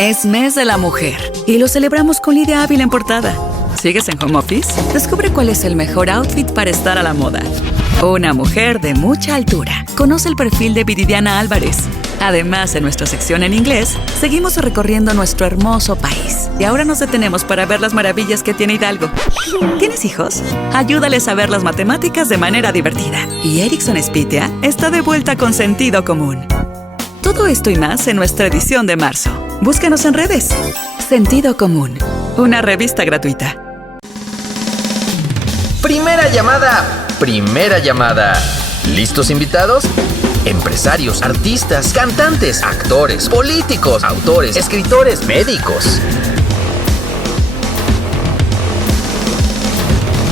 Es Mes de la Mujer y lo celebramos con Lidia Ávila en portada. ¿Sigues en home office? Descubre cuál es el mejor outfit para estar a la moda. Una mujer de mucha altura. Conoce el perfil de Viridiana Álvarez. Además, en nuestra sección en inglés, seguimos recorriendo nuestro hermoso país. Y ahora nos detenemos para ver las maravillas que tiene Hidalgo. ¿Tienes hijos? Ayúdales a ver las matemáticas de manera divertida. Y Erickson Spitia está de vuelta con Sentido Común. Todo esto y más en nuestra edición de marzo. Búscanos en redes. Sentido Común, una revista gratuita. Primera llamada. Primera llamada. ¿Listos invitados? Empresarios, artistas, cantantes, actores, políticos, autores, escritores, médicos.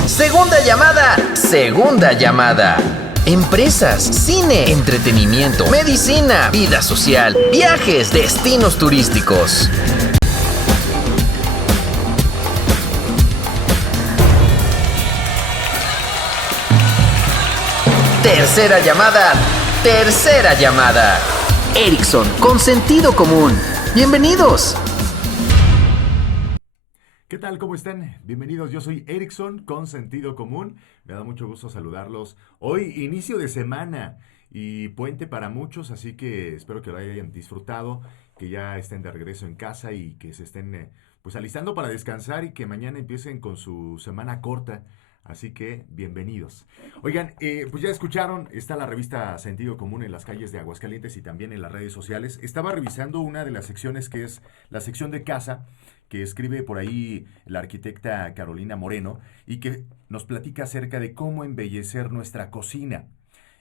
Segunda llamada. Segunda llamada. Empresas, cine, entretenimiento, medicina, vida social, viajes, destinos turísticos. Tercera llamada. Tercera llamada. Erickson, con sentido común. Bienvenidos. ¿Qué tal? ¿Cómo están? Bienvenidos, yo soy Erickson con Sentido Común. Me da mucho gusto saludarlos. Hoy inicio de semana y puente para muchos, así que espero que lo hayan disfrutado, que ya estén de regreso en casa y que se estén pues alistando para descansar y que mañana empiecen con su semana corta. Así que bienvenidos. Oigan, pues ya escucharon, está la revista Sentido Común en las calles de Aguascalientes y también en las redes sociales. Estaba revisando una de las secciones que es la sección de casa, que escribe por ahí la arquitecta Carolina Moreno y que nos platica acerca de cómo embellecer nuestra cocina.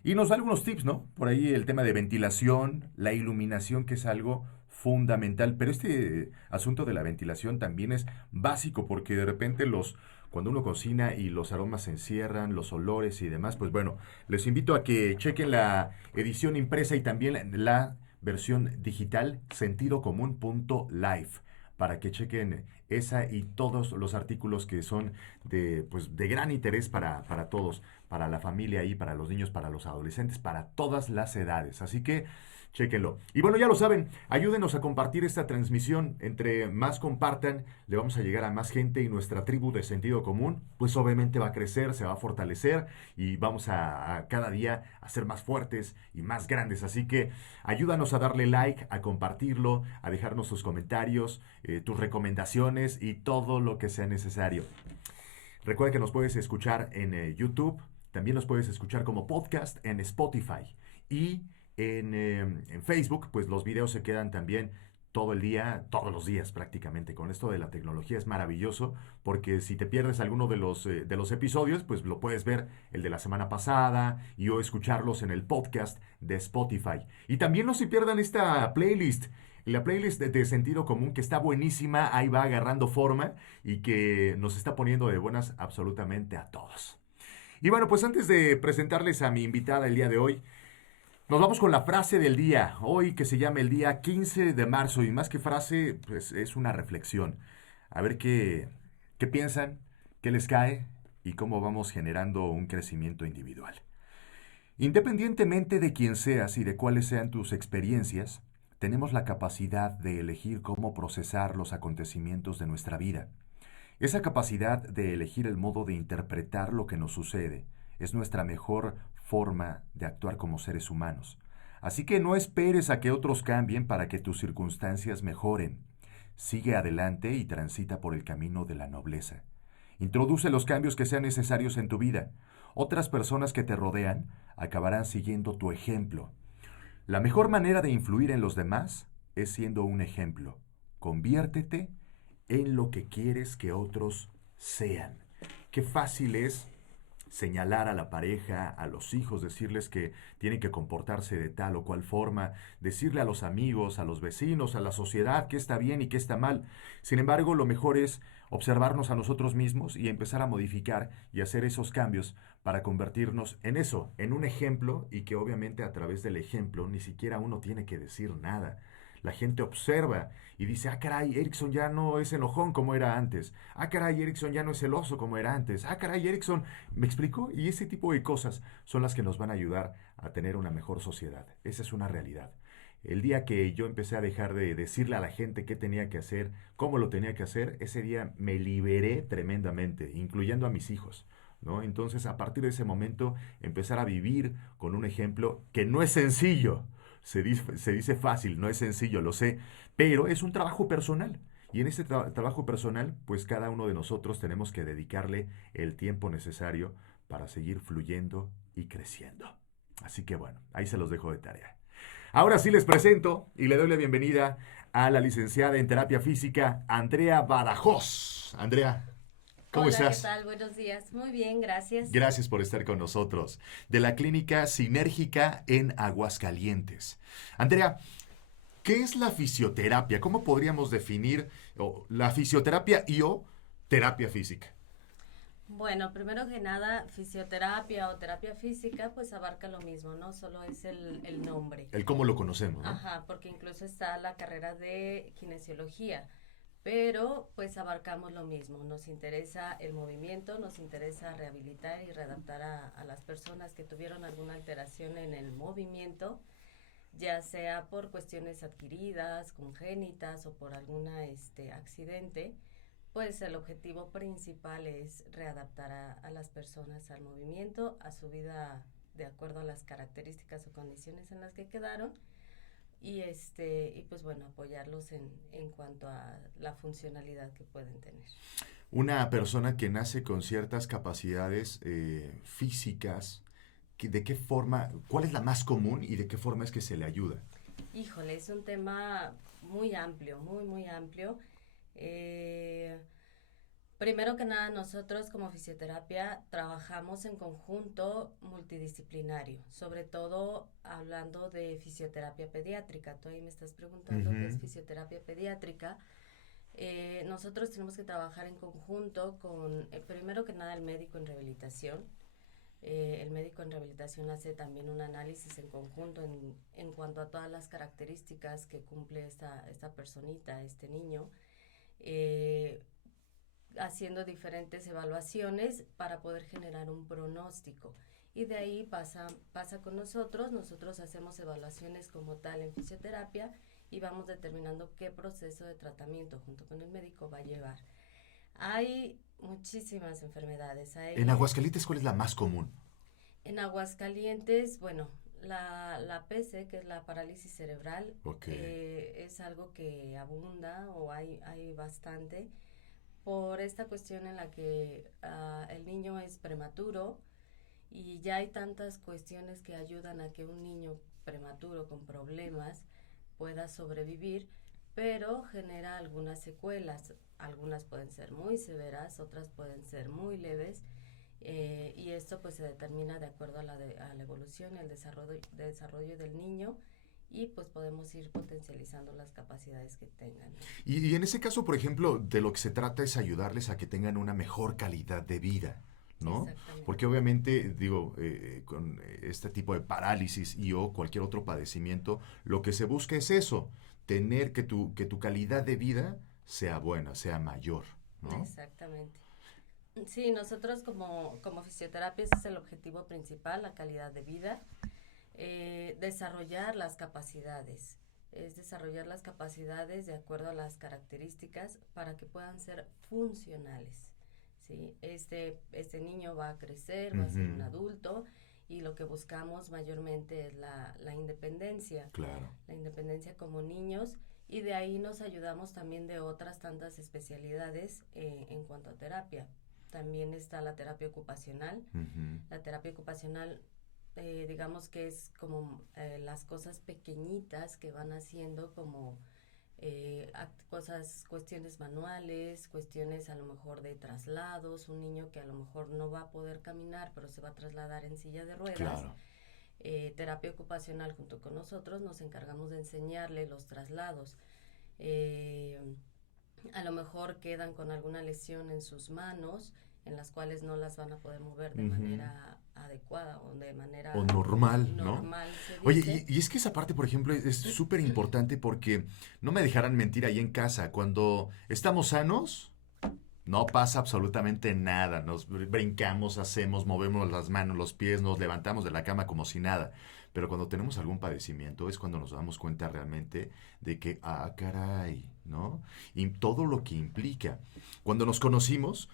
Y nos da algunos tips, ¿no? Por ahí el tema de ventilación, la iluminación, que es algo fundamental. Pero este asunto de la ventilación también es básico porque de repente cuando uno cocina y los aromas se encierran, los olores y demás, pues bueno, les invito a que chequen la edición impresa y también la versión digital sentidocomún.live para que chequen esa y todos los artículos que son de gran interés para todos, para la familia y para los niños, para los adolescentes, para todas las edades. Así que chéquenlo. Y bueno, ya lo saben, ayúdenos a compartir esta transmisión. Entre más compartan, le vamos a llegar a más gente y nuestra tribu de Sentido Común, pues obviamente va a crecer, se va a fortalecer y vamos a cada día a ser más fuertes y más grandes. Así que ayúdanos a darle like, a compartirlo, a dejarnos tus comentarios, tus recomendaciones y todo lo que sea necesario. Recuerda que nos puedes escuchar en YouTube, también nos puedes escuchar como podcast en Spotify y en Facebook, pues los videos se quedan también todo el día, todos los días prácticamente. Con esto de la tecnología es maravilloso porque si te pierdes alguno de los episodios, pues lo puedes ver el de la semana pasada y o escucharlos en el podcast de Spotify. Y también no se pierdan esta playlist. La playlist de Sentido Común, que está buenísima, ahí va agarrando forma y que nos está poniendo de buenas absolutamente a todos. Y bueno, pues antes de presentarles a mi invitada el día de hoy, nos vamos con la frase del día, hoy que se llama el día 15 de marzo y más que frase, pues es una reflexión. A ver qué piensan, qué les cae y cómo vamos generando un crecimiento individual. Independientemente de quién seas y de cuáles sean tus experiencias, tenemos la capacidad de elegir cómo procesar los acontecimientos de nuestra vida. Esa capacidad de elegir el modo de interpretar lo que nos sucede es nuestra mejor forma de actuar como seres humanos. Así que no esperes a que otros cambien para que tus circunstancias mejoren. Sigue adelante y transita por el camino de la nobleza. Introduce los cambios que sean necesarios en tu vida. Otras personas que te rodean acabarán siguiendo tu ejemplo. La mejor manera de influir en los demás es siendo un ejemplo. Conviértete en lo que quieres que otros sean. Qué fácil es señalar a la pareja, a los hijos, decirles que tienen que comportarse de tal o cual forma, decirle a los amigos, a los vecinos, a la sociedad qué está bien y qué está mal. Sin embargo, lo mejor es observarnos a nosotros mismos y empezar a modificar y hacer esos cambios para convertirnos en eso, en un ejemplo, y que obviamente a través del ejemplo ni siquiera uno tiene que decir nada. La gente observa y dice, ah, caray, Erickson ya no es enojón como era antes. Ah, caray, Erickson ya no es celoso como era antes. Ah, caray, Erickson, ¿me explico? Y ese tipo de cosas son las que nos van a ayudar a tener una mejor sociedad. Esa es una realidad. El día que yo empecé a dejar de decirle a la gente qué tenía que hacer, cómo lo tenía que hacer, ese día me liberé tremendamente, incluyendo a mis hijos, ¿no? Entonces, a partir de ese momento, empezar a vivir con un ejemplo que no es sencillo. Se dice fácil, no es sencillo, lo sé, pero es un trabajo personal. Y en ese trabajo personal, pues cada uno de nosotros tenemos que dedicarle el tiempo necesario para seguir fluyendo y creciendo. Así que bueno, ahí se los dejo de tarea. Ahora sí les presento y le doy la bienvenida a la licenciada en terapia física, Andrea Badajoz. Andrea, ¿cómo estás? Hola, ¿qué tal? Buenos días. Muy bien, gracias. Gracias por estar con nosotros. De la Clínica Sinérgica en Aguascalientes. Andrea, ¿qué es la fisioterapia? ¿Cómo podríamos definir la fisioterapia y o terapia física? Bueno, primero que nada, fisioterapia o terapia física, pues abarca lo mismo, ¿no? Solo es el nombre. El cómo lo conocemos, ¿no? Ajá, porque incluso está la carrera de kinesiología, pero pues abarcamos lo mismo. Nos interesa el movimiento, nos interesa rehabilitar y readaptar a las personas que tuvieron alguna alteración en el movimiento, ya sea por cuestiones adquiridas, congénitas o por alguna accidente. Pues el objetivo principal es readaptar a las personas al movimiento, a su vida de acuerdo a las características o condiciones en las que quedaron y pues bueno, apoyarlos en cuanto a la funcionalidad que pueden tener. Una persona que nace con ciertas capacidades físicas, ¿de qué forma, cuál es la más común y de qué forma es que se le ayuda? Híjole, es un tema muy amplio, muy amplio. Primero que nada, nosotros como fisioterapia trabajamos en conjunto multidisciplinario, sobre todo hablando de fisioterapia pediátrica. Tú ahí me estás preguntando qué es fisioterapia pediátrica. Nosotros tenemos que trabajar en conjunto con, primero que nada, el médico en rehabilitación. El médico en rehabilitación hace también un análisis en conjunto en cuanto a todas las características que cumple esta personita, este niño, haciendo diferentes evaluaciones para poder generar un pronóstico. Y de ahí pasa con nosotros hacemos evaluaciones como tal en fisioterapia y vamos determinando qué proceso de tratamiento junto con el médico va a llevar. Hay muchísimas enfermedades. En Aguascalientes, ¿cuál es la más común? En Aguascalientes, bueno, la PC, que es la parálisis cerebral, es algo que abunda o hay bastante por esta cuestión en la que el niño es prematuro y ya hay tantas cuestiones que ayudan a que un niño prematuro con problemas pueda sobrevivir, pero genera algunas secuelas. Algunas pueden ser muy severas, otras pueden ser muy leves, y esto pues se determina de acuerdo a la evolución y el desarrollo del niño, y pues podemos ir potencializando las capacidades que tengan. Y en ese caso, por ejemplo, de lo que se trata es ayudarles a que tengan una mejor calidad de vida, ¿no? Porque obviamente, digo, con este tipo de parálisis y o cualquier otro padecimiento, lo que se busca es eso, tener que tu calidad de vida sea buena, sea mayor, ¿no? Exactamente. Sí, nosotros como fisioterapia ese es el objetivo principal, la calidad de vida. Desarrollar las capacidades, es desarrollar las capacidades de acuerdo a las características para que puedan ser funcionales, ¿sí? Este niño va a crecer, va a ser un adulto y lo que buscamos mayormente es la independencia, claro. La independencia como niños, y de ahí nos ayudamos también de otras tantas especialidades en cuanto a terapia. También está la terapia ocupacional. La terapia ocupacional digamos que es como las cosas pequeñitas que van haciendo como cuestiones manuales, cuestiones a lo mejor de traslados, un niño que a lo mejor no va a poder caminar pero se va a trasladar en silla de ruedas. Claro. Terapia ocupacional junto con nosotros nos encargamos de enseñarle los traslados. A lo mejor quedan con alguna lesión en sus manos en las cuales no las van a poder mover de manera adecuada o de manera normal, ¿no? Oye, y es que esa parte, por ejemplo, es súper importante porque no me dejarán mentir ahí en casa. Cuando estamos sanos, no pasa absolutamente nada. Nos brincamos, movemos las manos, los pies, nos levantamos de la cama como si nada. pero cuando tenemos algún padecimiento es cuando nos damos cuenta realmente de que, caray, ¿no? Y todo lo que implica. Cuando nos conocimos,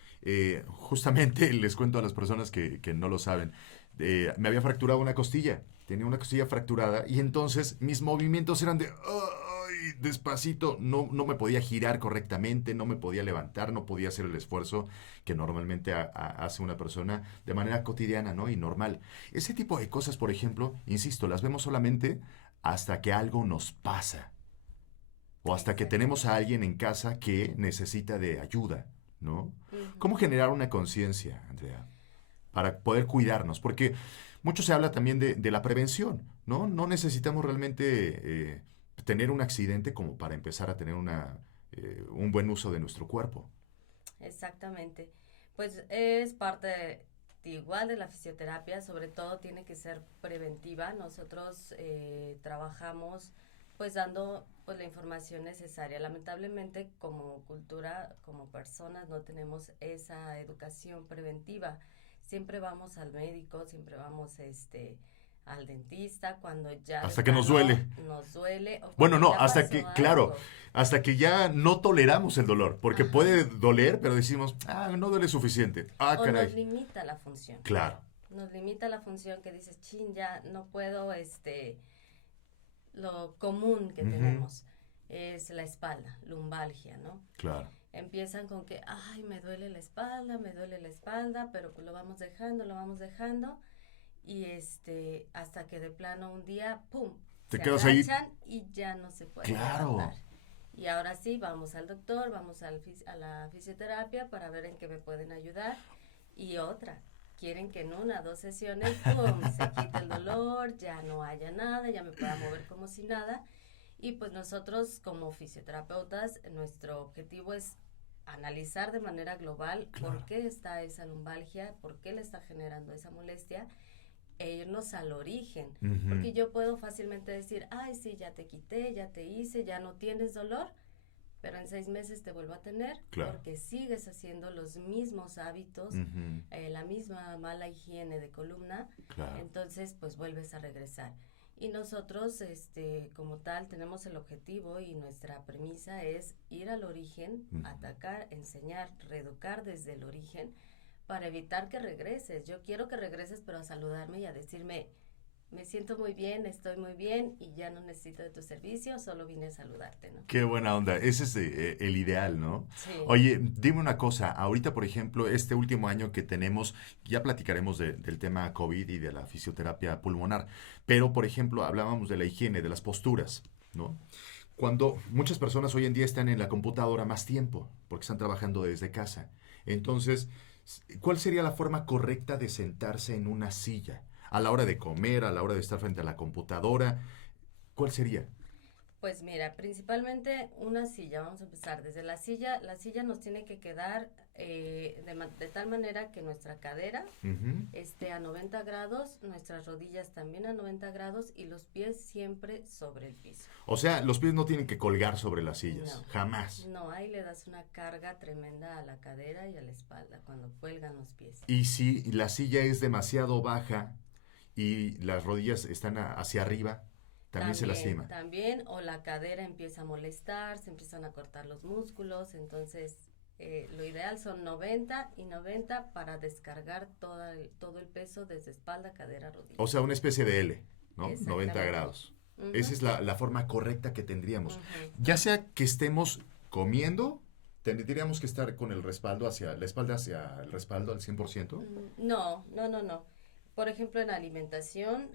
justamente les cuento a las personas que no lo saben, me había fracturado una costilla, tenía una costilla fracturada y entonces mis movimientos eran de, ay, despacito, no me podía girar correctamente, no me podía levantar, no podía hacer el esfuerzo que normalmente hace una persona de manera cotidiana, ¿no? Y normal. Ese tipo de cosas, por ejemplo, insisto, las vemos solamente hasta que algo nos pasa o hasta que tenemos a alguien en casa que necesita de ayuda, ¿no? ¿Cómo generar una conciencia, Andrea, para poder cuidarnos? Porque mucho se habla también de la prevención, ¿no? No necesitamos realmente tener un accidente como para empezar a tener un buen uso de nuestro cuerpo. Exactamente. Pues es parte igual de la fisioterapia, sobre todo tiene que ser preventiva. Nosotros trabajamos pues dando pues la información necesaria. Lamentablemente como cultura, como personas no tenemos esa educación preventiva. Siempre vamos al médico, siempre vamos al dentista cuando ya hasta que nos duele. Nos duele. Bueno, no, hasta que, claro, hasta que ya no toleramos el dolor, porque puede doler, pero decimos, no duele suficiente. O Caray. nos limita la función. Claro. Nos limita la función que dices, ya no puedo, lo común que tenemos es la espalda, lumbalgia, ¿no? Claro. Empiezan con que, me duele la espalda, pero pues lo vamos dejando, y hasta que de plano un día, ¡pum!, te se quedas ahí y ya no se puede claro levantar. Y ahora sí, vamos al doctor, vamos a la fisioterapia para ver en qué me pueden ayudar. Y quieren que en 1 o 2 sesiones, ¡pum!, se quite el dolor, ya no haya nada, ya me pueda mover como si nada. Y pues nosotros como fisioterapeutas, nuestro objetivo es analizar de manera global por qué está esa lumbalgia, por qué le está generando esa molestia, e irnos al origen. Porque yo puedo fácilmente decir, sí, ya te quité, ya te hice, ya no tienes dolor, pero en 6 meses te vuelvo a tener, porque sigues haciendo los mismos hábitos, la misma mala higiene de columna, entonces pues vuelves a regresar. Y nosotros, como tal, tenemos el objetivo y nuestra premisa es ir al origen, atacar, enseñar, reeducar desde el origen para evitar que regreses. Yo quiero que regreses, pero a saludarme y a decirme, me siento muy bien, estoy muy bien y ya no necesito de tu servicio, solo vine a saludarte, ¿no? Qué buena onda, ese es el ideal, ¿no? Sí. Oye, dime una cosa, ahorita por ejemplo, este último año que tenemos, ya platicaremos del tema COVID y de la fisioterapia pulmonar, pero por ejemplo hablábamos de la higiene, de las posturas, ¿no? Cuando muchas personas hoy en día están en la computadora más tiempo, porque están trabajando desde casa, entonces, ¿cuál sería la forma correcta de sentarse en una silla? A la hora de comer, a la hora de estar frente a la computadora, ¿cuál sería? Pues mira, principalmente una silla, vamos a empezar desde la silla nos tiene que quedar de tal manera que nuestra cadera esté a 90 grados, nuestras rodillas también a 90 grados y los pies siempre sobre el piso. O sea, los pies no tienen que colgar sobre las sillas, jamás. No, ahí le das una carga tremenda a la cadera y a la espalda cuando cuelgan los pies. Y si la silla es demasiado baja y las rodillas están hacia arriba, también se lastima. También, o la cadera empieza a molestar, se empiezan a cortar los músculos, entonces lo ideal son 90 y 90 para descargar todo el peso desde espalda, cadera, rodilla. O sea, una especie de L, ¿no? 90 grados. Esa es la forma correcta que tendríamos. Ya sea que estemos comiendo, tendríamos que estar con el respaldo hacia la espalda, hacia el respaldo al 100%. No. Por ejemplo, en la alimentación,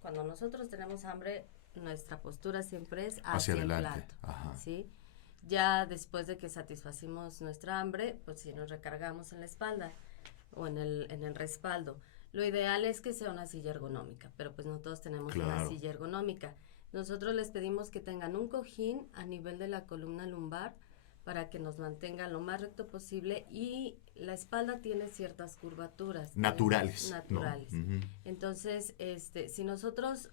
cuando nosotros tenemos hambre, nuestra postura siempre es hacia el plato, ¿sí? Ya después de que satisfacimos nuestra hambre, pues sí nos recargamos en la espalda o en el respaldo. Lo ideal es que sea una silla ergonómica, pero pues no todos tenemos una silla ergonómica. Nosotros les pedimos que tengan un cojín a nivel de la columna lumbar para que nos mantengan lo más recto posible, y la espalda tiene ciertas curvaturas. Naturales. ¿no? Entonces, si nosotros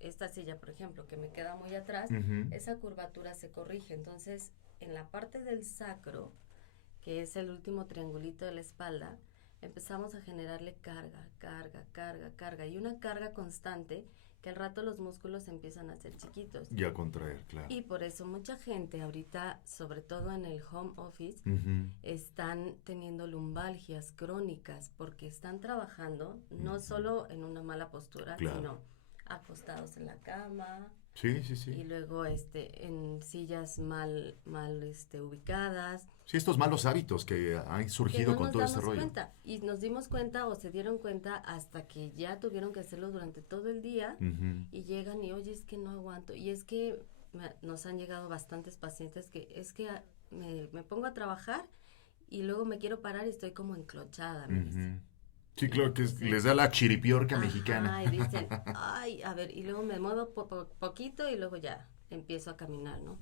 esta silla, por ejemplo, que me queda muy atrás, esa curvatura se corrige. Entonces, en la parte del sacro, que es el último triangulito de la espalda, empezamos a generarle carga, y una carga constante que al rato los músculos empiezan a ser chiquitos. Y a contraer, claro. Y por eso mucha gente ahorita, sobre todo en el home office, están teniendo lumbalgias crónicas porque están trabajando no solo en una mala postura, sino acostados en la cama. Sí. Y luego en sillas mal ubicadas. Sí, estos malos hábitos que han surgido con todo este rollo. Y nos dimos cuenta o se dieron cuenta hasta que ya tuvieron que hacerlo durante todo el día y llegan y, oye, es que no aguanto. Y es que nos han llegado bastantes pacientes que es que me pongo a trabajar y luego me quiero parar y estoy como enclochada, me dicen. Sí, claro que les da la chiripiorca mexicana. Y dicen, ay, a ver, y luego me muevo poquito y luego ya empiezo a caminar, ¿no?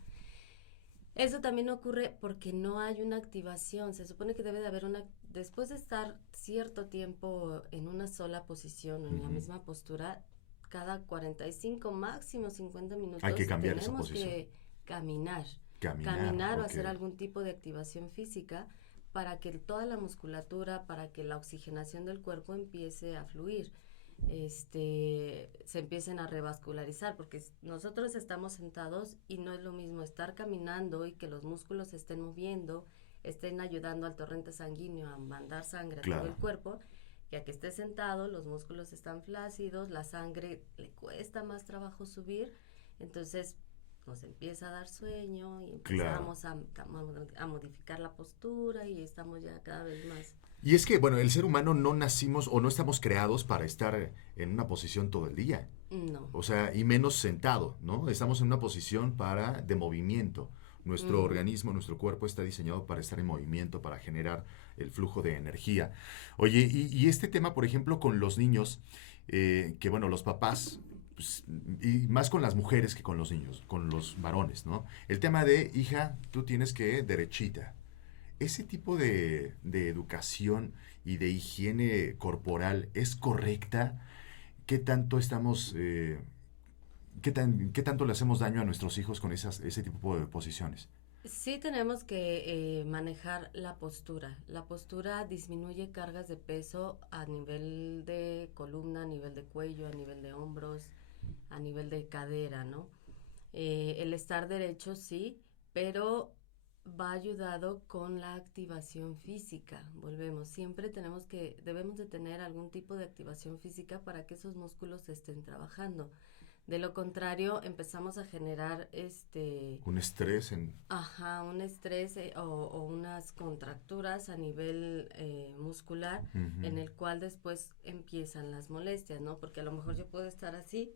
Eso también ocurre porque no hay una activación. Se supone que debe de haber después de estar cierto tiempo en una sola posición o en la misma postura, cada 45, máximo 50 minutos, hay que cambiar esa posición. Tenemos que caminar o hacer algún tipo de activación física para que toda la musculatura, para que la oxigenación del cuerpo empiece a fluir, se empiecen a revascularizar, porque nosotros estamos sentados y no es lo mismo estar caminando y que los músculos se estén moviendo, estén ayudando al torrente sanguíneo a mandar sangre a todo el cuerpo, que a que esté sentado, los músculos están flácidos, la sangre le cuesta más trabajo subir, entonces nos empieza a dar sueño y empezamos a modificar la postura y estamos ya cada vez más. Y es que, bueno, el ser humano no nacimos o no estamos creados para estar en una posición todo el día. No. O sea, y menos sentado, ¿no? Estamos en una posición de movimiento. Nuestro organismo, nuestro cuerpo está diseñado para estar en movimiento, para generar el flujo de energía. Oye, y este tema, por ejemplo, con los niños, que bueno, los papás... Pues, y más con las mujeres que con los niños, con los varones, ¿no? El tema de, hija, tú tienes que derechita. ¿Ese tipo de educación y de higiene corporal es correcta? ¿Qué tanto estamos, qué tanto le hacemos daño a nuestros hijos con ese tipo de posiciones? Sí tenemos que manejar la postura. La postura disminuye cargas de peso a nivel de columna, a nivel de cuello, a nivel de hombros, a nivel de cadera, ¿no? El estar derecho sí, pero va ayudado con la activación física. Volvemos, siempre debemos de tener algún tipo de activación física para que esos músculos estén trabajando. De lo contrario, empezamos a generar un estrés un estrés o unas contracturas a nivel muscular, en el cual después empiezan las molestias, ¿no? Porque a lo mejor yo puedo estar así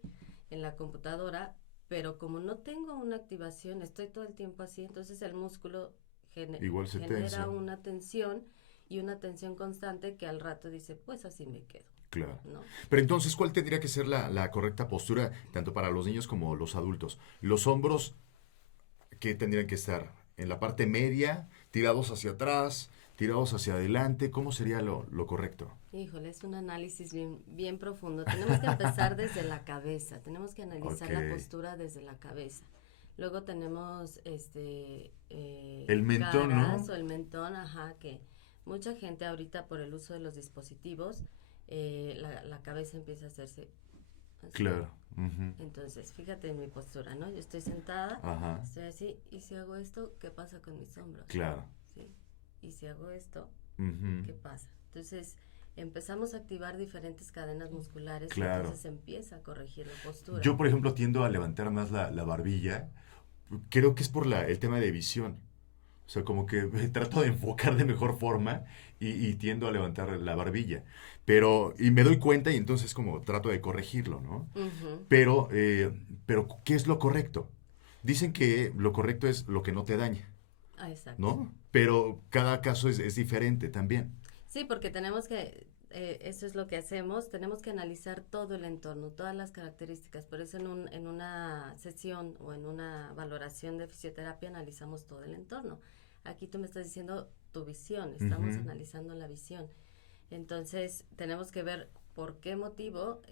en la computadora, pero como no tengo una activación, estoy todo el tiempo así, entonces el músculo genera una tensión y una tensión constante que al rato dice, pues así me quedo. Claro. ¿No? Pero entonces, ¿cuál tendría que ser la correcta postura tanto para los niños como los adultos? Los hombros, ¿qué tendrían que estar? ¿En la parte media, tirados hacia atrás, tirados hacia adelante? ¿Cómo sería lo correcto? Híjole, es un análisis bien profundo. Tenemos que empezar desde la cabeza, tenemos que analizar la postura desde la cabeza. Luego tenemos el mentón, caras, ¿no? O el mentón, que mucha gente ahorita por el uso de los dispositivos, la cabeza empieza a hacerse así. Claro. Entonces, fíjate en mi postura, ¿no? Yo estoy sentada, estoy así, y si hago esto, ¿qué pasa con mis hombros? Claro. ¿Sí? Y si hago esto, ¿qué pasa? Entonces, empezamos a activar diferentes cadenas musculares y entonces empieza a corregir la postura. Yo, por ejemplo, tiendo a levantar más la barbilla. Creo que es por el tema de visión. O sea, como que trato de enfocar de mejor forma y tiendo a levantar la barbilla. Y me doy cuenta y entonces como trato de corregirlo, ¿no? Pero, ¿qué es lo correcto? Dicen que lo correcto es lo que no te daña. Exacto. ¿No? Pero cada caso es diferente también. Sí, porque tenemos que, eso es lo que hacemos, tenemos que analizar todo el entorno, todas las características. Por eso en una sesión o en una valoración de fisioterapia analizamos todo el entorno. Aquí tú me estás diciendo tu visión, estamos analizando la visión. Entonces, tenemos que ver por qué motivo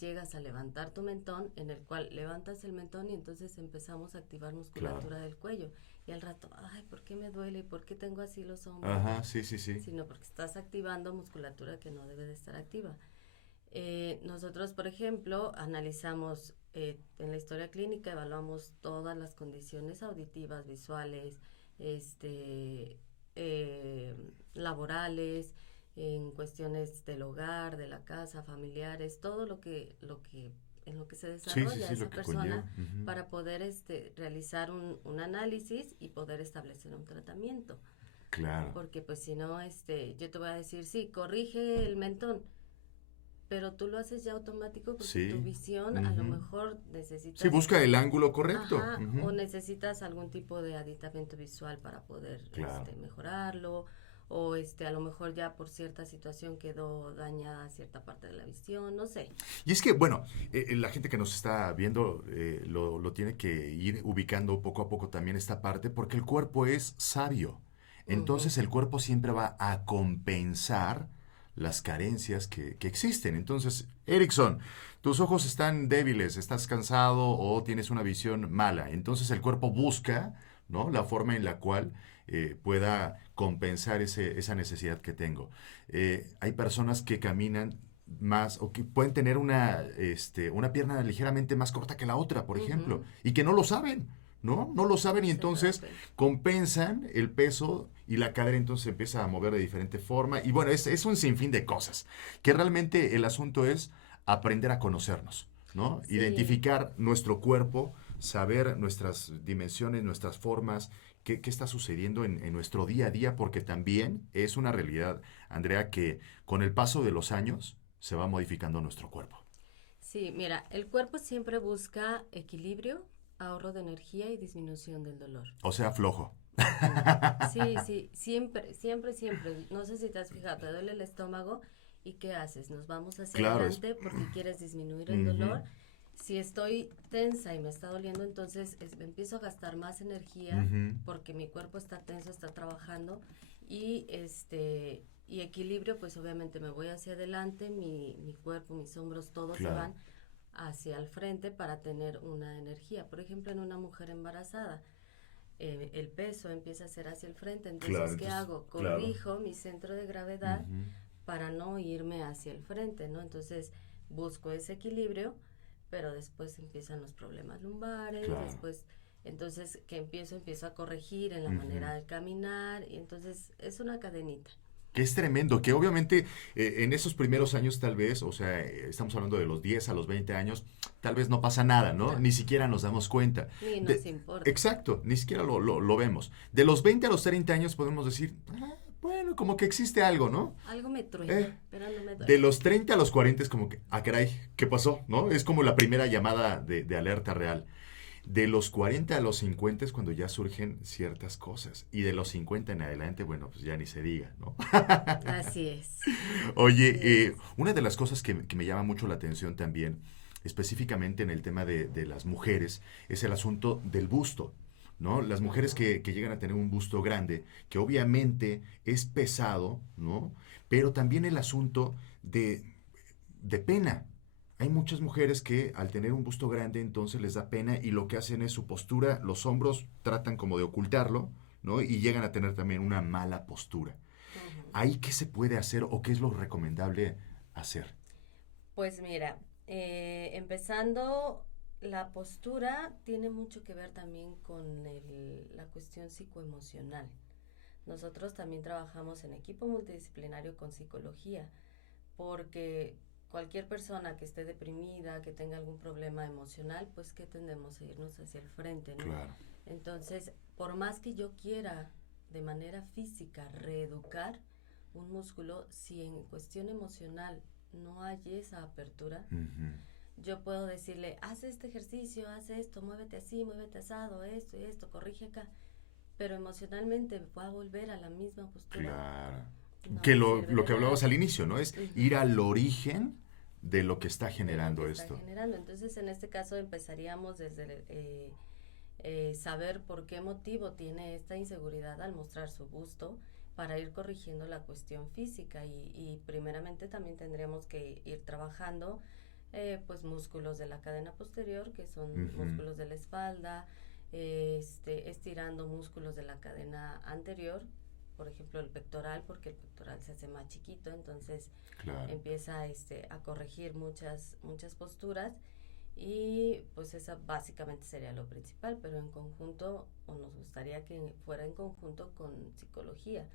llegas a levantar tu mentón, en el cual levantas el mentón y entonces empezamos a activar musculatura del cuello. Y al rato, ay, ¿por qué me duele? ¿Por qué tengo así los hombros? Ajá, sí. Sino porque estás activando musculatura que no debe de estar activa. Nosotros, por ejemplo, analizamos en la historia clínica, evaluamos todas las condiciones auditivas, visuales, laborales, en cuestiones del hogar, de la casa, familiares, todo lo que en lo que se desarrolla esa persona para poder realizar un análisis y poder establecer un tratamiento. Claro. Porque pues si no, yo te voy a decir, sí, corrige el mentón, pero tú lo haces ya automático porque tu visión a lo mejor necesitas... Sí, busca el ángulo correcto. Ajá, o necesitas algún tipo de aditamento visual para poder mejorarlo, o a lo mejor ya por cierta situación quedó dañada cierta parte de la visión, no sé. Y es que, bueno, la gente que nos está viendo lo tiene que ir ubicando poco a poco también esta parte, porque el cuerpo es sabio. Entonces el cuerpo siempre va a compensar las carencias que existen. Entonces, Erickson, tus ojos están débiles, estás cansado o tienes una visión mala. Entonces el cuerpo busca, ¿no?, la forma en la cual pueda compensar esa necesidad que tengo. Hay personas que caminan más o que pueden tener una pierna ligeramente más corta que la otra, por ejemplo, y que no lo saben. No lo saben y entonces compensan el peso y la cadera entonces se empieza a mover de diferente forma. Y bueno, es un sinfín de cosas, que realmente el asunto es aprender a conocernos, ¿no? Sí. Identificar nuestro cuerpo, saber nuestras dimensiones, nuestras formas, qué está sucediendo en nuestro día a día, porque también es una realidad, Andrea, que con el paso de los años se va modificando nuestro cuerpo. Sí, mira, el cuerpo siempre busca equilibrio, ahorro de energía y disminución del dolor. O sea, flojo. Sí, siempre. No sé si te has fijado, te duele el estómago y ¿qué haces? Nos vamos hacia adelante porque quieres disminuir el dolor. Si estoy tensa y me está doliendo, entonces empiezo a gastar más energía porque mi cuerpo está tenso, está trabajando y equilibrio, pues obviamente me voy hacia adelante, mi cuerpo, mis hombros, todos se van hacia el frente para tener una energía. Por ejemplo, en una mujer embarazada, el peso empieza a ser hacia el frente, entonces ¿qué hago? Corrijo mi centro de gravedad para no irme hacia el frente, ¿no? Entonces busco ese equilibrio, pero después empiezan los problemas lumbares, después, entonces que empiezo a corregir en la manera de caminar, y entonces es una cadenita. Que es tremendo, que obviamente en esos primeros años tal vez, o sea, estamos hablando de los 10 a los 20 años, tal vez no pasa nada, ¿no? Ni siquiera nos damos cuenta. Ni nos importa. Exacto, ni siquiera lo vemos. De los 20 a los 30 años podemos decir, bueno, como que existe algo, ¿no? Algo me truena, pero no me duele. De los 30 a los 40 es como que, caray, ¿qué pasó? ¿No? Es como la primera llamada de alerta real. De los 40 a los 50 es cuando ya surgen ciertas cosas. Y de los 50 en adelante, bueno, pues ya ni se diga, ¿no? Así es. Oye, una de las cosas que me llama mucho la atención también, específicamente en el tema de las mujeres, es el asunto del busto, ¿no? Las mujeres que llegan a tener un busto grande, que obviamente es pesado, ¿no? Pero también el asunto de pena. Hay muchas mujeres que al tener un busto grande entonces les da pena y lo que hacen es su postura, los hombros tratan como de ocultarlo, ¿no? Y llegan a tener también una mala postura. ¿Ahí qué se puede hacer o qué es lo recomendable hacer? Pues mira, empezando, la postura tiene mucho que ver también con la cuestión psicoemocional. Nosotros también trabajamos en equipo multidisciplinario con psicología, porque cualquier persona que esté deprimida, que tenga algún problema emocional, pues que tendemos a irnos hacia el frente, ¿no? Claro. Entonces, por más que yo quiera de manera física reeducar un músculo, si en cuestión emocional no hay esa apertura, yo puedo decirle, haz este ejercicio, haz esto, muévete así, muévete asado, esto y esto, corrige acá, pero emocionalmente va a volver a la misma postura. Claro. No, que lo que hablabas al inicio, ¿no? Es ir al origen de lo que está generando esto. Entonces, en este caso empezaríamos desde saber por qué motivo tiene esta inseguridad al mostrar su busto, para ir corrigiendo la cuestión física y primeramente también tendríamos que ir trabajando pues músculos de la cadena posterior, que son músculos de la espalda, estirando músculos de la cadena anterior, por ejemplo el pectoral, porque el pectoral se hace más chiquito, entonces empieza a corregir muchas posturas, y pues esa básicamente sería lo principal, pero en conjunto, o nos gustaría que fuera en conjunto con psicología,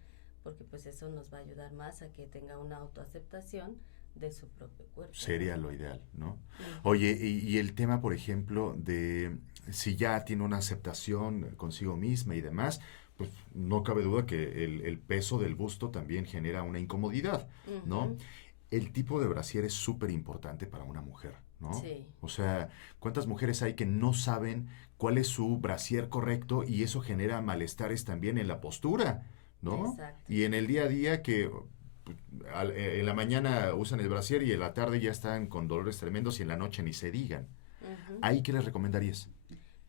porque pues eso nos va a ayudar más a que tenga una autoaceptación de su propio cuerpo. Sería lo ideal, ¿no? Oye, y el tema, por ejemplo, de si ya tiene una aceptación consigo misma y demás, pues no cabe duda que el peso del busto también genera una incomodidad, ¿no? El tipo de brasier es súper importante para una mujer, ¿no? Sí. O sea, ¿cuántas mujeres hay que no saben cuál es su brasier correcto y eso genera malestares también en la postura, ¿no? Exacto. Y en el día a día que en la mañana usan el brasier y en la tarde ya están con dolores tremendos y en la noche ni se digan. ¿Ahí qué les recomendarías?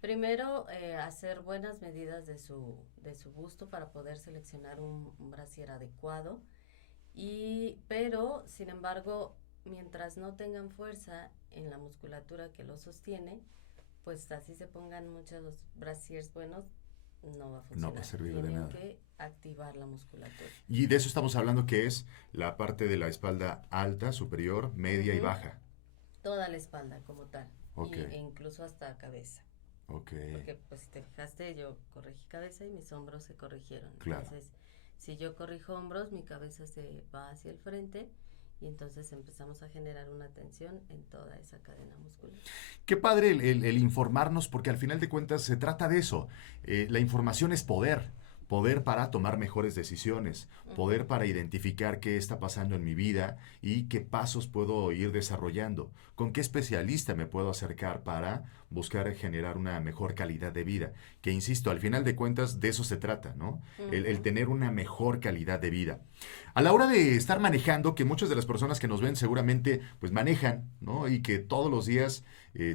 Primero, hacer buenas medidas de su busto para poder seleccionar un brasier adecuado. Pero, sin embargo, mientras no tengan fuerza en la musculatura que lo sostiene, pues así se pongan muchos brasiers buenos, no va a funcionar. No va a servir de nada. Tienen que activar la musculatura. Y de eso estamos hablando, que es la parte de la espalda alta, superior, media y baja. Toda la espalda como tal. Okay. E incluso hasta cabeza. Okay. Porque pues si te fijaste, yo corregí cabeza y mis hombros se corrigieron. Claro. Entonces, si yo corrijo hombros, mi cabeza se va hacia el frente y entonces empezamos a generar una tensión en toda esa cadena muscular. Qué padre el informarnos, porque al final de cuentas se trata de eso. La información es poder. Poder para tomar mejores decisiones, poder para identificar qué está pasando en mi vida y qué pasos puedo ir desarrollando, con qué especialista me puedo acercar para buscar generar una mejor calidad de vida, que insisto, al final de cuentas de eso se trata, ¿no? El tener una mejor calidad de vida. A la hora de estar manejando, que muchas de las personas que nos ven seguramente pues manejan, ¿no? Y que todos los días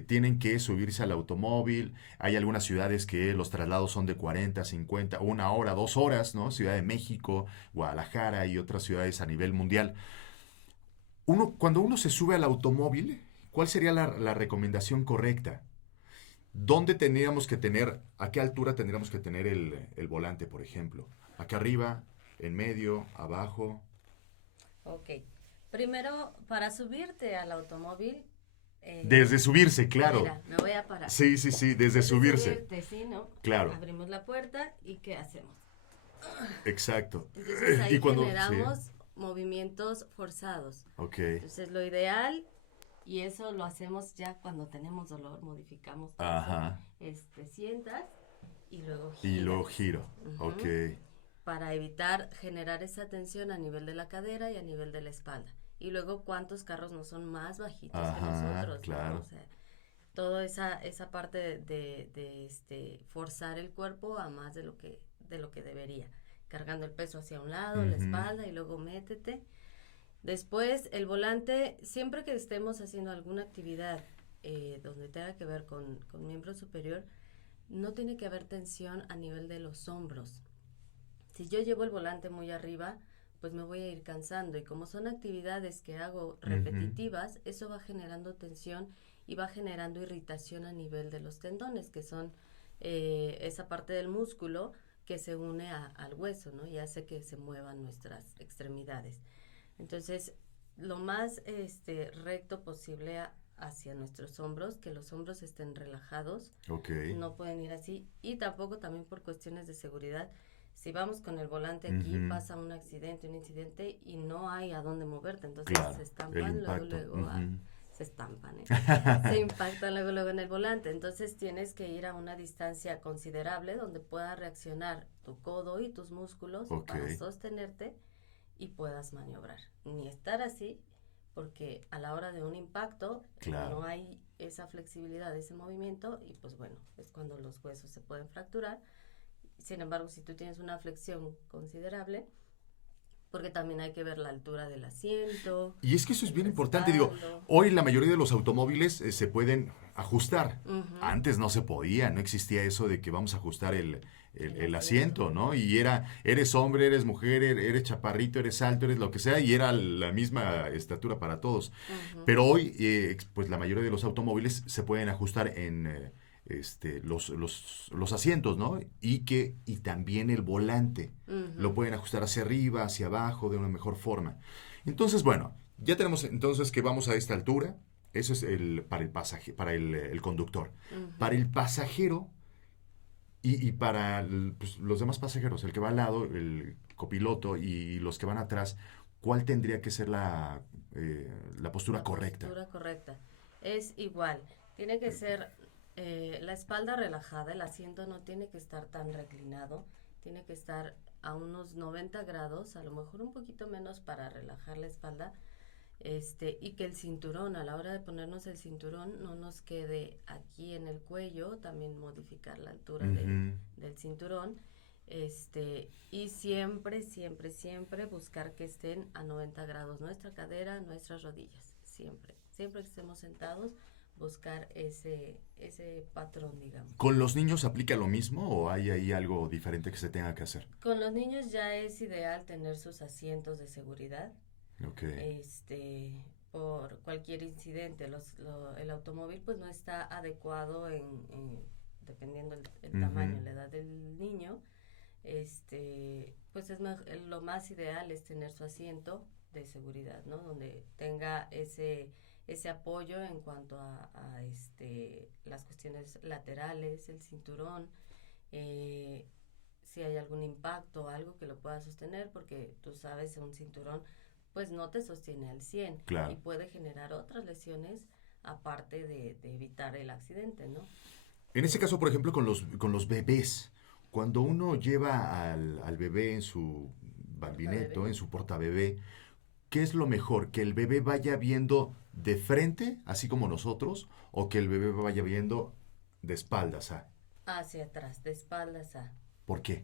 tienen que subirse al automóvil. Hay algunas ciudades que los traslados son de 40, 50, 1 hora, 2 horas, ¿no? Ciudad de México, Guadalajara y otras ciudades a nivel mundial. Cuando uno se sube al automóvil, ¿cuál sería la recomendación correcta? ¿Dónde tendríamos que tener, a qué altura tendríamos que tener el volante, por ejemplo? ¿Acá arriba, en medio, abajo? Ok. Primero, para subirte al automóvil... desde subirse, claro. Mira, me voy a parar. Sí, desde subirse. Subirte, sí, ¿no? Claro. Abrimos la puerta y ¿qué hacemos? Exacto. Entonces ahí y cuando generamos movimientos forzados. Ok. Entonces lo ideal, y eso lo hacemos ya cuando tenemos dolor, modificamos todo. Ajá. Sientas y luego giras. Y luego giro. Ok. Para evitar generar esa tensión a nivel de la cadera y a nivel de la espalda. Y luego, ¿cuántos carros no son más bajitos que nosotros? Claro. ¿no? O sea, toda esa parte de forzar el cuerpo a más de lo que debería. Cargando el peso hacia un lado, la espalda, y luego métete. Después, el volante, siempre que estemos haciendo alguna actividad donde tenga que ver con miembro superior, no tiene que haber tensión a nivel de los hombros. Si yo llevo el volante muy arriba, pues me voy a ir cansando, y como son actividades que hago repetitivas, eso va generando tensión y va generando irritación a nivel de los tendones, que son esa parte del músculo que se une al hueso, ¿no? Y hace que se muevan nuestras extremidades. Entonces, lo más recto posible hacia nuestros hombros, que los hombros estén relajados, no pueden ir así, y tampoco también por cuestiones de seguridad. Si vamos con el volante aquí, pasa un incidente y no hay a dónde moverte, entonces se estampan luego se estampan, se impactan luego en el volante. Entonces tienes que ir a una distancia considerable donde pueda reaccionar tu codo y tus músculos para sostenerte y puedas maniobrar. Ni estar así, porque a la hora de un impacto no hay esa flexibilidad, ese movimiento, y pues bueno, es cuando los huesos se pueden fracturar. Sin embargo, si tú tienes una flexión considerable, porque también hay que ver la altura del asiento. Y es que eso es bien el importante. Digo, respaldo. hoy la mayoría de los automóviles se pueden ajustar. Ujú. Antes no se podía, no existía eso de que vamos a ajustar el El asiento, asiento. ¿no? Y eres hombre, eres mujer, eres chaparrito, eres alto, eres lo que sea, y era la misma estatura para todos. Ujú. Pero hoy, pues la mayoría de los automóviles se pueden ajustar en los asientos, ¿no? Y también el volante. Ujú. Lo pueden ajustar hacia arriba, hacia abajo, de una mejor forma. Entonces, bueno, ya tenemos entonces que vamos a esta altura. Eso es para el pasaje, para el conductor. Ujú. Para el pasajero y para pues, los demás pasajeros, el que va al lado, el copiloto y los que van atrás, ¿cuál tendría que ser la postura correcta? La postura correcta. Es igual. Tiene que ser la espalda relajada, el asiento no tiene que estar tan reclinado, tiene que estar a unos 90 grados, a lo mejor un poquito menos para relajar la espalda, y que el cinturón, a la hora de ponernos el cinturón, no nos quede aquí en el cuello, también modificar la altura del cinturón, y siempre, siempre, siempre buscar que estén a 90 grados nuestra cadera, nuestras rodillas, siempre, siempre que estemos sentados, buscar ese patrón, digamos. ¿Con los niños aplica lo mismo o hay ahí algo diferente que se tenga que hacer? Con los niños ya es ideal tener sus asientos de seguridad. Ok. Por cualquier incidente, el automóvil pues no está adecuado dependiendo el tamaño, la edad del niño, pues lo más ideal es tener su asiento de seguridad, ¿no? Donde tenga ese apoyo en cuanto a las cuestiones laterales, el cinturón, si hay algún impacto o algo que lo pueda sostener, porque tú sabes, un cinturón pues no te sostiene al 100 Claro. Y puede generar otras lesiones aparte de evitar el accidente, ¿no? En ese caso, por ejemplo, con los bebés, cuando uno lleva al bebé en su bambineto, Portabebé. en su portabebé, ¿qué es lo mejor? ¿Que el bebé vaya viendo de frente, así como nosotros, o que el bebé vaya viendo de espaldas? Hacia atrás, de espaldas a. ¿Por qué?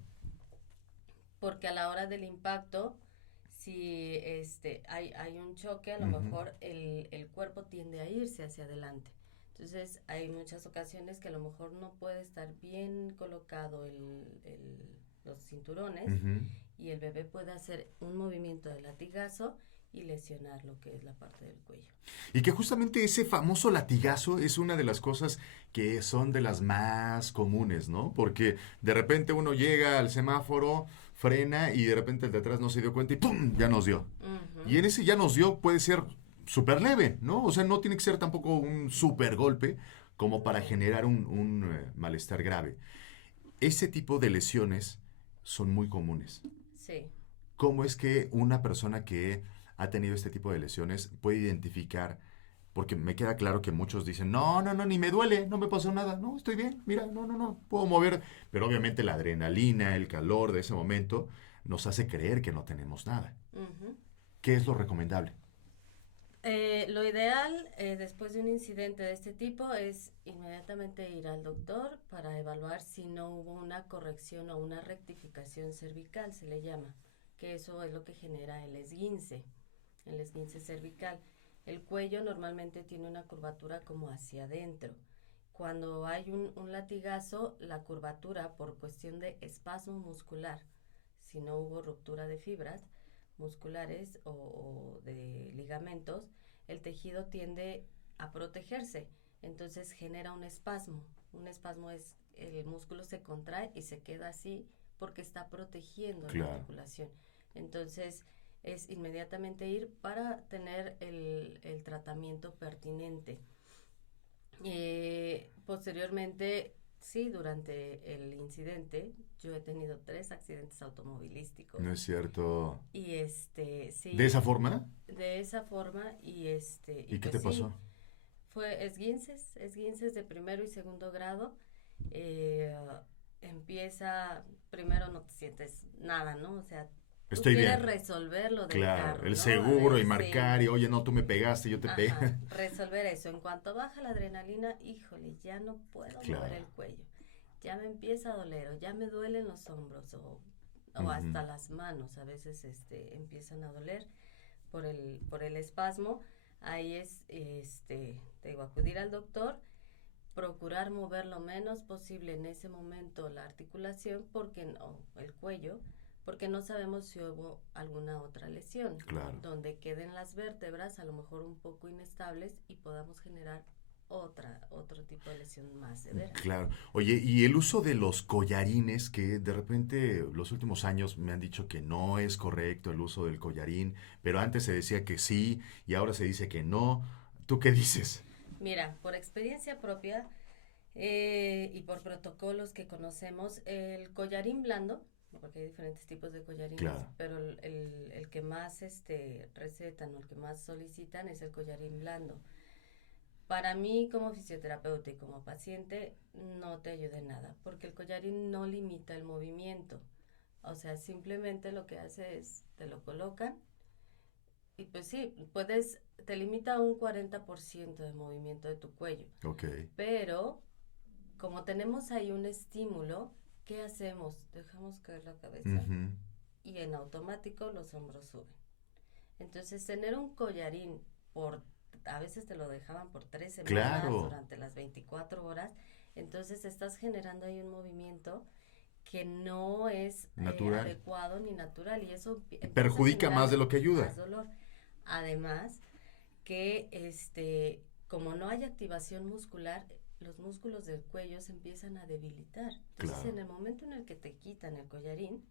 Porque a la hora del impacto, si hay un choque, a lo Ujú. mejor el cuerpo tiende a irse hacia adelante. Entonces hay muchas ocasiones que a lo mejor no puede estar bien colocado los cinturones, Ujú. y el bebé puede hacer un movimiento de latigazo y lesionar lo que es la parte del cuello. Y que justamente ese famoso latigazo es una de las cosas que son de las más comunes, ¿no? Porque de repente uno llega al semáforo, frena y de repente el de atrás no se dio cuenta y ¡pum! Ya nos dio. Ujú. Y en ese ya nos dio puede ser súper leve, ¿no? O sea, no tiene que ser tampoco un súper golpe como para generar un malestar grave. Ese tipo de lesiones son muy comunes. Sí. ¿Cómo es que una persona que ha tenido este tipo de lesiones puede identificar? Porque me queda claro que muchos dicen, no, ni me duele, no me pasó nada, no, estoy bien, mira, no, puedo mover. Pero obviamente la adrenalina, el calor de ese momento nos hace creer que no tenemos nada. Ujú. ¿Qué es lo recomendable? Lo ideal después de un incidente de este tipo es inmediatamente ir al doctor para evaluar si no hubo una corrección o una rectificación cervical, se le llama, que eso es lo que genera el esguince cervical. El cuello normalmente tiene una curvatura como hacia adentro. Cuando hay un latigazo, la curvatura por cuestión de espasmo muscular, si no hubo ruptura de fibras musculares o de ligamentos, el tejido tiende a protegerse, entonces genera un espasmo. Un espasmo es el músculo se contrae y se queda así porque está protegiendo Claro. la articulación. Entonces es inmediatamente ir para tener el tratamiento pertinente. Posteriormente, sí, durante el incidente, yo he tenido 3 accidentes automovilísticos. No es cierto. Y sí. ¿De esa forma? De esa forma y ¿Y qué pues te sí, pasó? fue esguinces de primero y segundo grado. Empieza, primero no te sientes nada, ¿no? O sea, tú Estoy quieres bien. resolver lo del Claro, carro, el ¿no? seguro A y ver, marcar sí. y oye, no, tú me pegaste, yo te pegué. Ajá, resolver eso. En cuanto baja la adrenalina, híjole, ya no puedo Claro. mover el cuello. Ya me empieza a doler, o ya me duelen los hombros, o o hasta las manos a veces empiezan a doler por el espasmo. Ahí te digo, acudir al doctor, procurar mover lo menos posible en ese momento la articulación el cuello, porque no sabemos si hubo alguna otra lesión, claro, donde queden las vértebras a lo mejor un poco inestables y podamos generar otro tipo de lesión más severa. Claro. Oye, y el uso de los collarines, que de repente los últimos años me han dicho que no es correcto el uso del collarín, pero antes se decía que sí y ahora se dice que no. ¿Tú qué dices? Mira, por experiencia propia y por protocolos que conocemos, el collarín blando, porque hay diferentes tipos de collarines, claro, pero el que más recetan o el que más solicitan es el collarín blando. Para mí, como fisioterapeuta y como paciente, no te ayuda en nada, porque el collarín no limita el movimiento. O sea, simplemente lo que hace es, te lo colocan y pues sí, te limita un 40% de movimiento de tu cuello. okay, Pero, como tenemos ahí un estímulo, ¿qué hacemos? Dejamos caer la cabeza y en automático los hombros suben. Entonces, tener un collarín a veces te lo dejaban por 3 semanas, claro, durante las 24 horas, entonces estás generando ahí un movimiento que no es adecuado ni natural, y eso perjudica más de lo que ayuda. Más dolor. Además, que como no hay activación muscular, los músculos del cuello se empiezan a debilitar. Entonces, claro, en el momento en el que te quitan el collarín,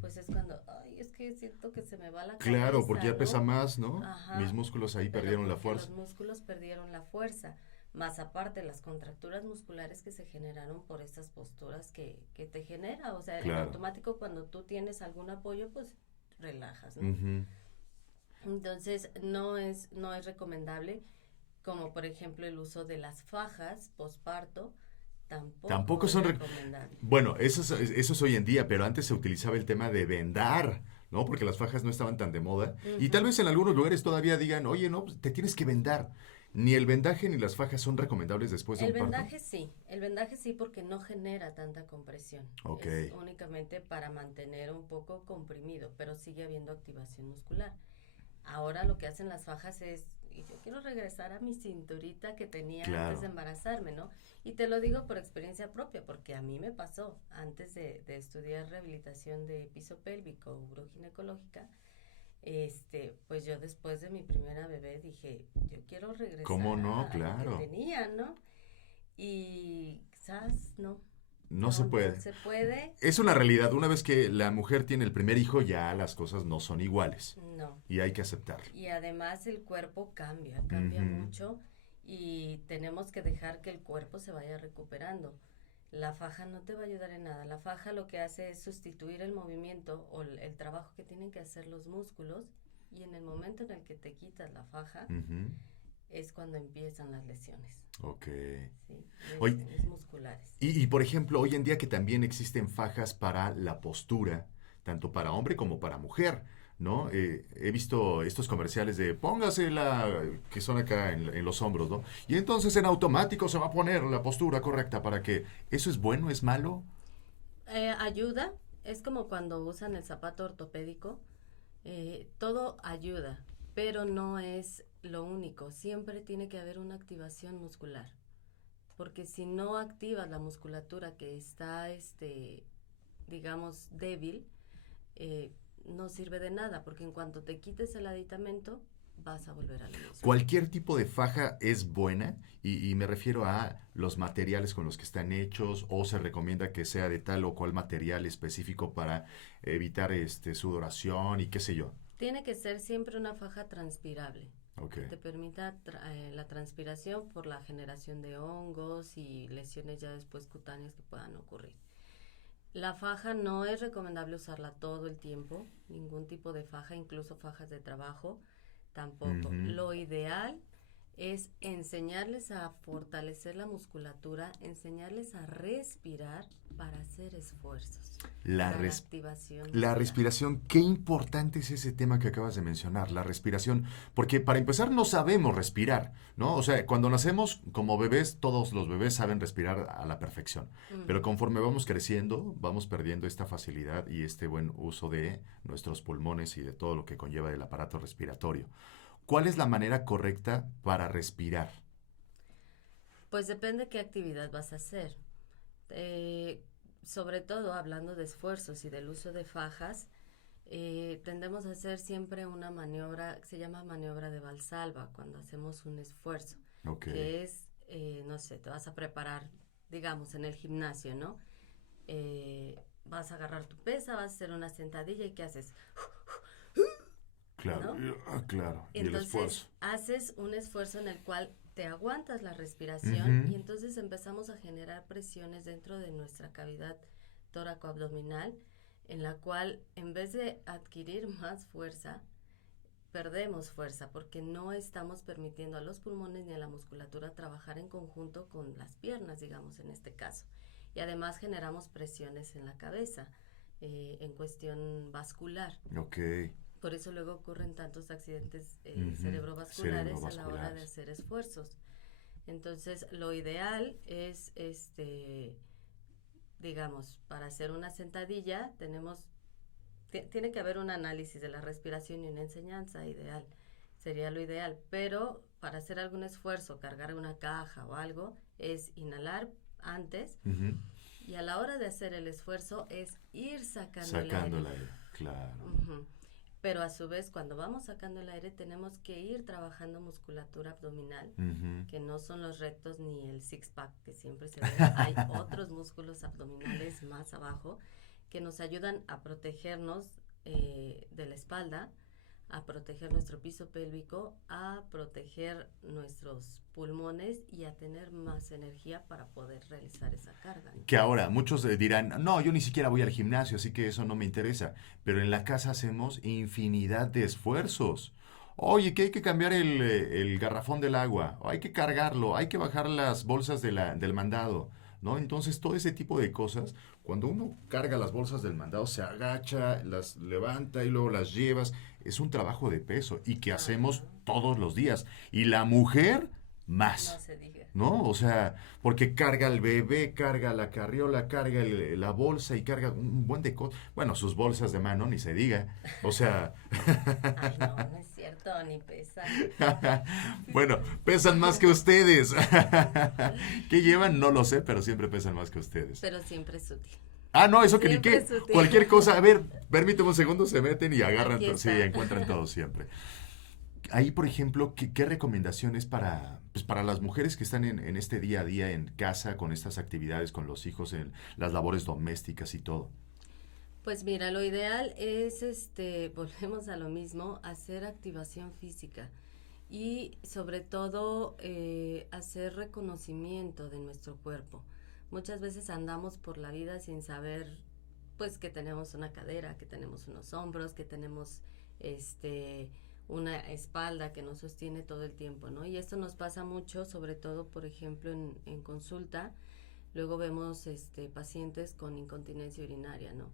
pues es cuando, es que siento que se me va la cabeza. Claro, porque ya pesa más, ¿no? Ajá. Mis músculos ahí perdieron la fuerza. Los músculos perdieron la fuerza, más aparte las contracturas musculares que se generaron por estas posturas que te genera. O sea, claro, en automático cuando tú tienes algún apoyo, pues relajas, ¿no? Entonces, no es recomendable, como por ejemplo el uso de las fajas posparto. Tampoco son recomendables. Bueno, eso es hoy en día, pero antes se utilizaba el tema de vendar, ¿no? Porque las fajas no estaban tan de moda. Y tal vez en algunos lugares todavía digan, oye, no, pues te tienes que vendar. Ni el vendaje ni las fajas son recomendables después de un parto. El vendaje sí, porque no genera tanta compresión. Okay. Es únicamente para mantener un poco comprimido, pero sigue habiendo activación muscular. Ahora lo que hacen las fajas es, y yo quiero regresar a mi cinturita que tenía antes de embarazarme, ¿no? Y te lo digo por experiencia propia, porque a mí me pasó antes de estudiar rehabilitación de piso pélvico, uroginecológica. Pues yo después de mi primera bebé dije, yo quiero regresar. ¿Cómo no? A claro. lo que tenía, ¿no? Y quizás no se puede. No se puede. Es una realidad. Una vez que la mujer tiene el primer hijo, ya las cosas no son iguales. No. Y hay que aceptarlo. Y además el cuerpo cambia mucho, y tenemos que dejar que el cuerpo se vaya recuperando. La faja no te va a ayudar en nada. La faja lo que hace es sustituir el movimiento o el trabajo que tienen que hacer los músculos, y en el momento en el que te quitas la faja es cuando empiezan las lesiones. Ok. Sí, lesiones musculares. Y por ejemplo, hoy en día que también existen fajas para la postura, tanto para hombre como para mujer, ¿no? He visto estos comerciales de póngasela, que son acá en los hombros, ¿no? Y entonces en automático se va a poner la postura correcta para que... ¿Eso es bueno, es malo? Ayuda, es como cuando usan el zapato ortopédico, todo ayuda, pero no es lo único. Siempre tiene que haber una activación muscular, porque si no activas la musculatura que está, digamos, débil, no sirve de nada, porque en cuanto te quites el aditamento, vas a volver a lo mismo. ¿Cualquier tipo de faja es buena? Y me refiero a los materiales con los que están hechos, o se recomienda que sea de tal o cual material específico para evitar sudoración y qué sé yo. Tiene que ser siempre una faja transpirable. Okay. Que te permita la transpiración por la generación de hongos y lesiones ya después cutáneas que puedan ocurrir. La faja no es recomendable usarla todo el tiempo, ningún tipo de faja, incluso fajas de trabajo, tampoco. Lo ideal es enseñarles a fortalecer la musculatura, enseñarles a respirar para hacer esfuerzos. La activación. La respiración, qué importante es ese tema que acabas de mencionar, la respiración, porque para empezar no sabemos respirar, ¿no? O sea, cuando nacemos como bebés, todos los bebés saben respirar a la perfección, pero conforme vamos creciendo, vamos perdiendo esta facilidad y este buen uso de nuestros pulmones y de todo lo que conlleva el aparato respiratorio. ¿Cuál es la manera correcta para respirar? Pues depende qué actividad vas a hacer. Sobre todo hablando de esfuerzos y del uso de fajas, tendemos a hacer siempre una maniobra que se llama maniobra de Valsalva cuando hacemos un esfuerzo, que es, no sé, te vas a preparar, digamos, en el gimnasio, ¿no? Vas a agarrar tu pesa, vas a hacer una sentadilla y ¿qué haces? Claro, ¿no? Claro. Y entonces, el esfuerzo. haces un esfuerzo en el cual te aguantas la respiración y entonces empezamos a generar presiones dentro de nuestra cavidad tóraco-abdominal, en la cual en vez de adquirir más fuerza, perdemos fuerza porque no estamos permitiendo a los pulmones ni a la musculatura trabajar en conjunto con las piernas, digamos, en este caso. Y además generamos presiones en la cabeza, en cuestión vascular. Por eso luego ocurren tantos accidentes cerebrovasculares a la hora de hacer esfuerzos. Entonces, lo ideal es, digamos, para hacer una sentadilla, tiene que haber un análisis de la respiración y una enseñanza ideal. Sería lo ideal. Pero para hacer algún esfuerzo, cargar una caja o algo, es inhalar antes y a la hora de hacer el esfuerzo es ir sacando el aire. Claro. Pero a su vez, cuando vamos sacando el aire, tenemos que ir trabajando musculatura abdominal, que no son los rectos ni el six-pack que siempre se ve. Hay otros músculos abdominales más abajo que nos ayudan a protegernos de la espalda, a proteger nuestro piso pélvico, a proteger nuestros pulmones y a tener más energía para poder realizar esa carga. Que ahora muchos dirán, no, yo ni siquiera voy al gimnasio, así que eso no me interesa. Pero en la casa hacemos infinidad de esfuerzos. Oye, que hay que cambiar el garrafón del agua, o hay que cargarlo, hay que bajar las bolsas del mandado, ¿no? Entonces, todo ese tipo de cosas, cuando uno carga las bolsas del mandado, se agacha, las levanta y luego las llevas, es un trabajo de peso y que hacemos todos los días. Y la mujer, más. No se diga. ¿No? O sea, porque carga el bebé, carga la carriola, carga la bolsa y carga un buen de cosas. Bueno, sus bolsas de mano, ni se diga. O sea... Ay, no es cierto, ni pesan. Bueno, pesan más que ustedes. ¿Qué llevan? No lo sé, pero siempre pesan más que ustedes. Pero siempre es útil. Ah, no, eso que ni qué. Sutil. Cualquier cosa, a ver, permíteme un segundo, se meten y agarran, sí, encuentran todo siempre. Ahí, por ejemplo, ¿qué recomendaciones para las mujeres que están en este día a día en casa, con estas actividades, con los hijos, en las labores domésticas y todo? Pues mira, lo ideal es, volvemos a lo mismo, hacer activación física y sobre todo hacer reconocimiento de nuestro cuerpo. Muchas veces andamos por la vida sin saber, pues, que tenemos una cadera, que tenemos unos hombros, que tenemos, una espalda que nos sostiene todo el tiempo, ¿no? Y esto nos pasa mucho, sobre todo, por ejemplo, en consulta. Luego vemos, pacientes con incontinencia urinaria, ¿no?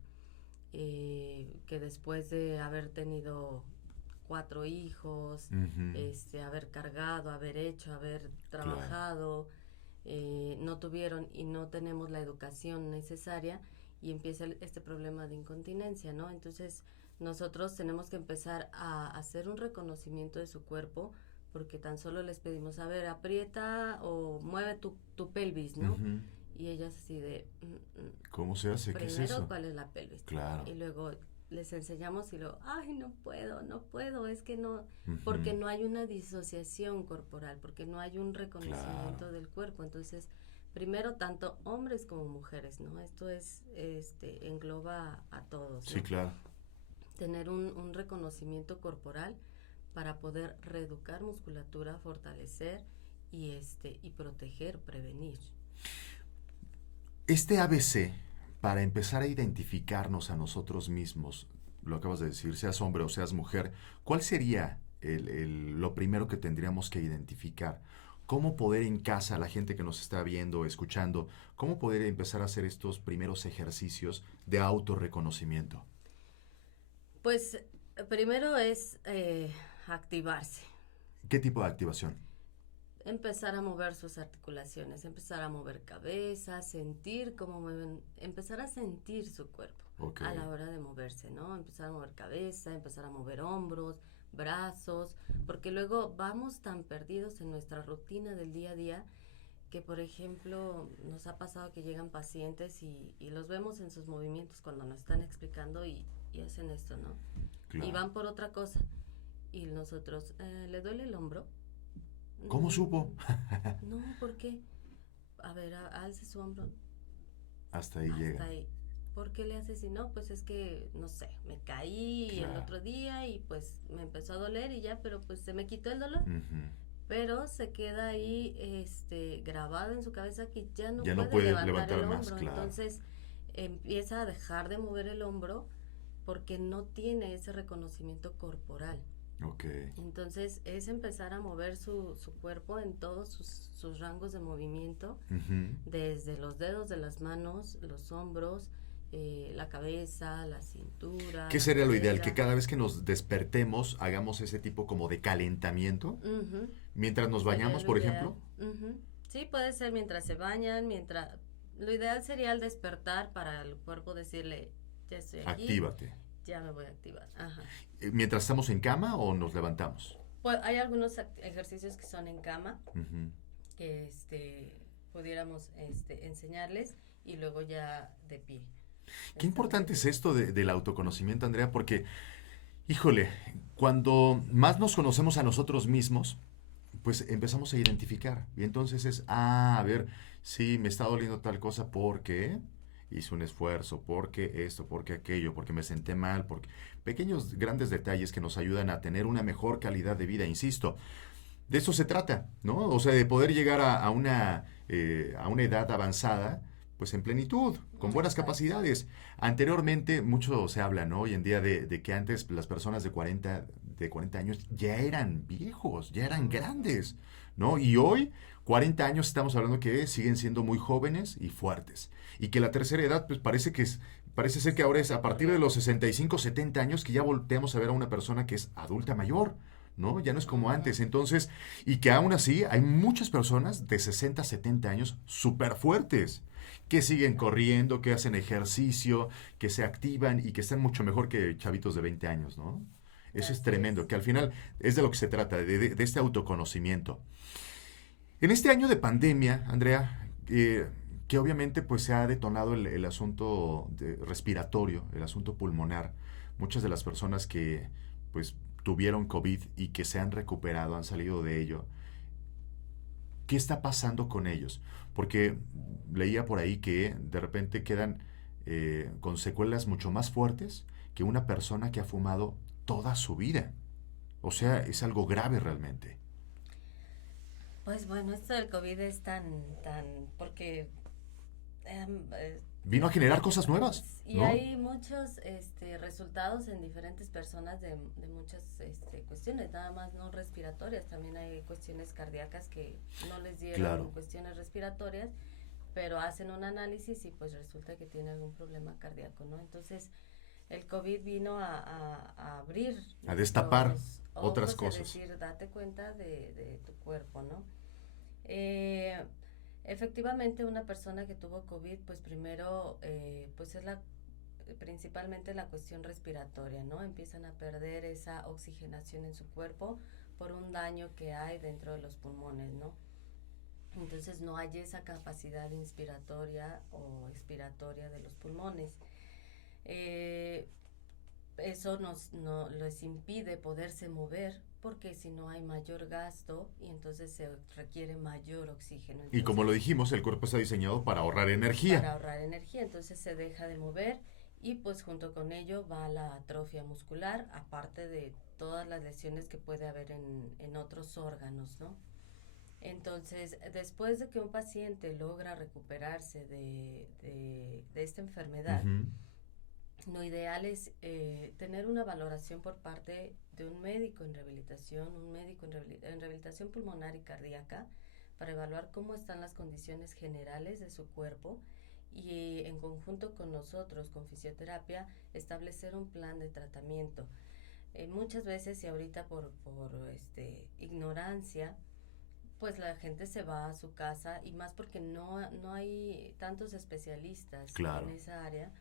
Que después de haber tenido 4 hijos, haber cargado, haber hecho, haber trabajado, no tuvieron y no tenemos la educación necesaria y empieza este problema de incontinencia, ¿no? Entonces, nosotros tenemos que empezar a hacer un reconocimiento de su cuerpo porque tan solo les pedimos, a ver, aprieta o mueve tu pelvis, ¿no? Y ellas así de... ¿Cómo se hace? ¿Qué es eso? Primero, ¿cuál es la pelvis? Claro. Y luego les enseñamos y luego, ay, no puedo, es que no... Porque no hay una disociación corporal, porque no hay un reconocimiento del cuerpo. Entonces, primero, tanto hombres como mujeres, ¿no? Esto es, engloba a todos, ¿no? Sí, claro. Tener un reconocimiento corporal para poder reeducar musculatura, fortalecer y proteger, prevenir. Este ABC, para empezar a identificarnos a nosotros mismos, lo acabas de decir, seas hombre o seas mujer, ¿cuál sería lo primero que tendríamos que identificar. ¿Cómo poder en casa, la gente que nos está viendo, escuchando, cómo poder empezar a hacer estos primeros ejercicios de autorreconocimiento? Pues primero es activarse. ¿Qué tipo de activación? Empezar a mover sus articulaciones, empezar a mover cabeza, sentir cómo mueven, empezar a sentir su cuerpo a la hora de moverse, ¿no? Empezar a mover cabeza, empezar a mover hombros, brazos, porque luego vamos tan perdidos en nuestra rutina del día a día que, por ejemplo, nos ha pasado que llegan pacientes y los vemos en sus movimientos cuando nos están explicando y hacen esto, ¿no? Claro. Y van por otra cosa. Y nosotros, ¿le duele el hombro? ¿Cómo supo? No, ¿por qué? A ver, alce su hombro. Hasta ahí llega. Hasta ahí. ¿Por qué le hace así? No, pues es que, no sé, me caí el otro día y pues me empezó a doler y ya, pero pues se me quitó el dolor. Pero se queda ahí grabado en su cabeza que ya no puede levantar el hombro. Más, claro. Entonces empieza a dejar de mover el hombro porque no tiene ese reconocimiento corporal. Okay. Entonces es empezar a mover su cuerpo en todos sus rangos de movimiento, desde los dedos de las manos, los hombros, la cabeza, la cintura. ¿Qué sería lo ideal? Que cada vez que nos despertemos hagamos ese tipo como de calentamiento, mientras nos bañamos, por ejemplo. Sí, puede ser mientras se bañan, lo ideal sería al despertar para el cuerpo decirle, ya estoy aquí. Actívate. Ya me voy a activar. Ajá. ¿Mientras estamos en cama o nos levantamos? Pues hay algunos ejercicios que son en cama, que pudiéramos enseñarles y luego ya de pie. Qué importante es esto del autoconocimiento, Andrea, porque, híjole, cuando más nos conocemos a nosotros mismos, pues empezamos a identificar. Y entonces es, a ver, sí, me está doliendo tal cosa porque hice un esfuerzo, porque esto, porque aquello, porque me senté mal, porque pequeños, grandes detalles que nos ayudan a tener una mejor calidad de vida, insisto. De eso se trata, ¿no? O sea, de poder llegar a una edad avanzada, pues en plenitud, con buenas capacidades. Anteriormente, mucho se habla, ¿no? Hoy en día de que antes las personas de 40 años ya eran viejos, ya eran grandes, ¿no? Y hoy, 40 años, estamos hablando que siguen siendo muy jóvenes y fuertes. Y que la tercera edad, pues parece ser que ahora es a partir de los 65, 70 años que ya volteamos a ver a una persona que es adulta mayor, ¿no? Ya no es como antes. Entonces, y que aún así hay muchas personas de 60, 70 años súper fuertes, que siguen corriendo, que hacen ejercicio, que se activan y que están mucho mejor que chavitos de 20 años, ¿no? Eso es tremendo, que al final es de lo que se trata, de este autoconocimiento. En este año de pandemia, Andrea, que obviamente pues se ha detonado el asunto respiratorio, el asunto pulmonar. Muchas de las personas que pues tuvieron COVID y que se han recuperado, han salido de ello. ¿Qué está pasando con ellos? Porque leía por ahí que de repente quedan con secuelas mucho más fuertes que una persona que ha fumado toda su vida. O sea, es algo grave realmente. Pues bueno, esto del COVID es tan porque vino a generar cosas nuevas, y ¿no? hay muchos resultados en diferentes personas de muchas cuestiones, nada más no respiratorias, también hay cuestiones cardíacas que no les dieron cuestiones respiratorias, pero hacen un análisis y pues resulta que tiene algún problema cardíaco, ¿no? Entonces el COVID vino a abrir, a destapar otras cosas, es decir, date cuenta de tu cuerpo, ¿no? Efectivamente, una persona que tuvo COVID, pues primero, pues es principalmente la cuestión respiratoria, ¿no? Empiezan a perder esa oxigenación en su cuerpo por un daño que hay dentro de los pulmones, ¿no? Entonces no hay esa capacidad inspiratoria o expiratoria de los pulmones. Eso les impide poderse mover, porque si no hay mayor gasto y entonces se requiere mayor oxígeno. Entonces, y como lo dijimos, el cuerpo está diseñado para ahorrar energía. Entonces se deja de mover y pues junto con ello va la atrofia muscular, aparte de todas las lesiones que puede haber en otros órganos, ¿no? Entonces, después de que un paciente logra recuperarse de esta enfermedad, lo ideal es tener una valoración por parte de un médico en rehabilitación, en rehabilitación pulmonar y cardíaca, para evaluar cómo están las condiciones generales de su cuerpo y en conjunto con nosotros, con fisioterapia, establecer un plan de tratamiento. Muchas veces, y ahorita por ignorancia, pues la gente se va a su casa, y más porque no hay tantos especialistas en esa área.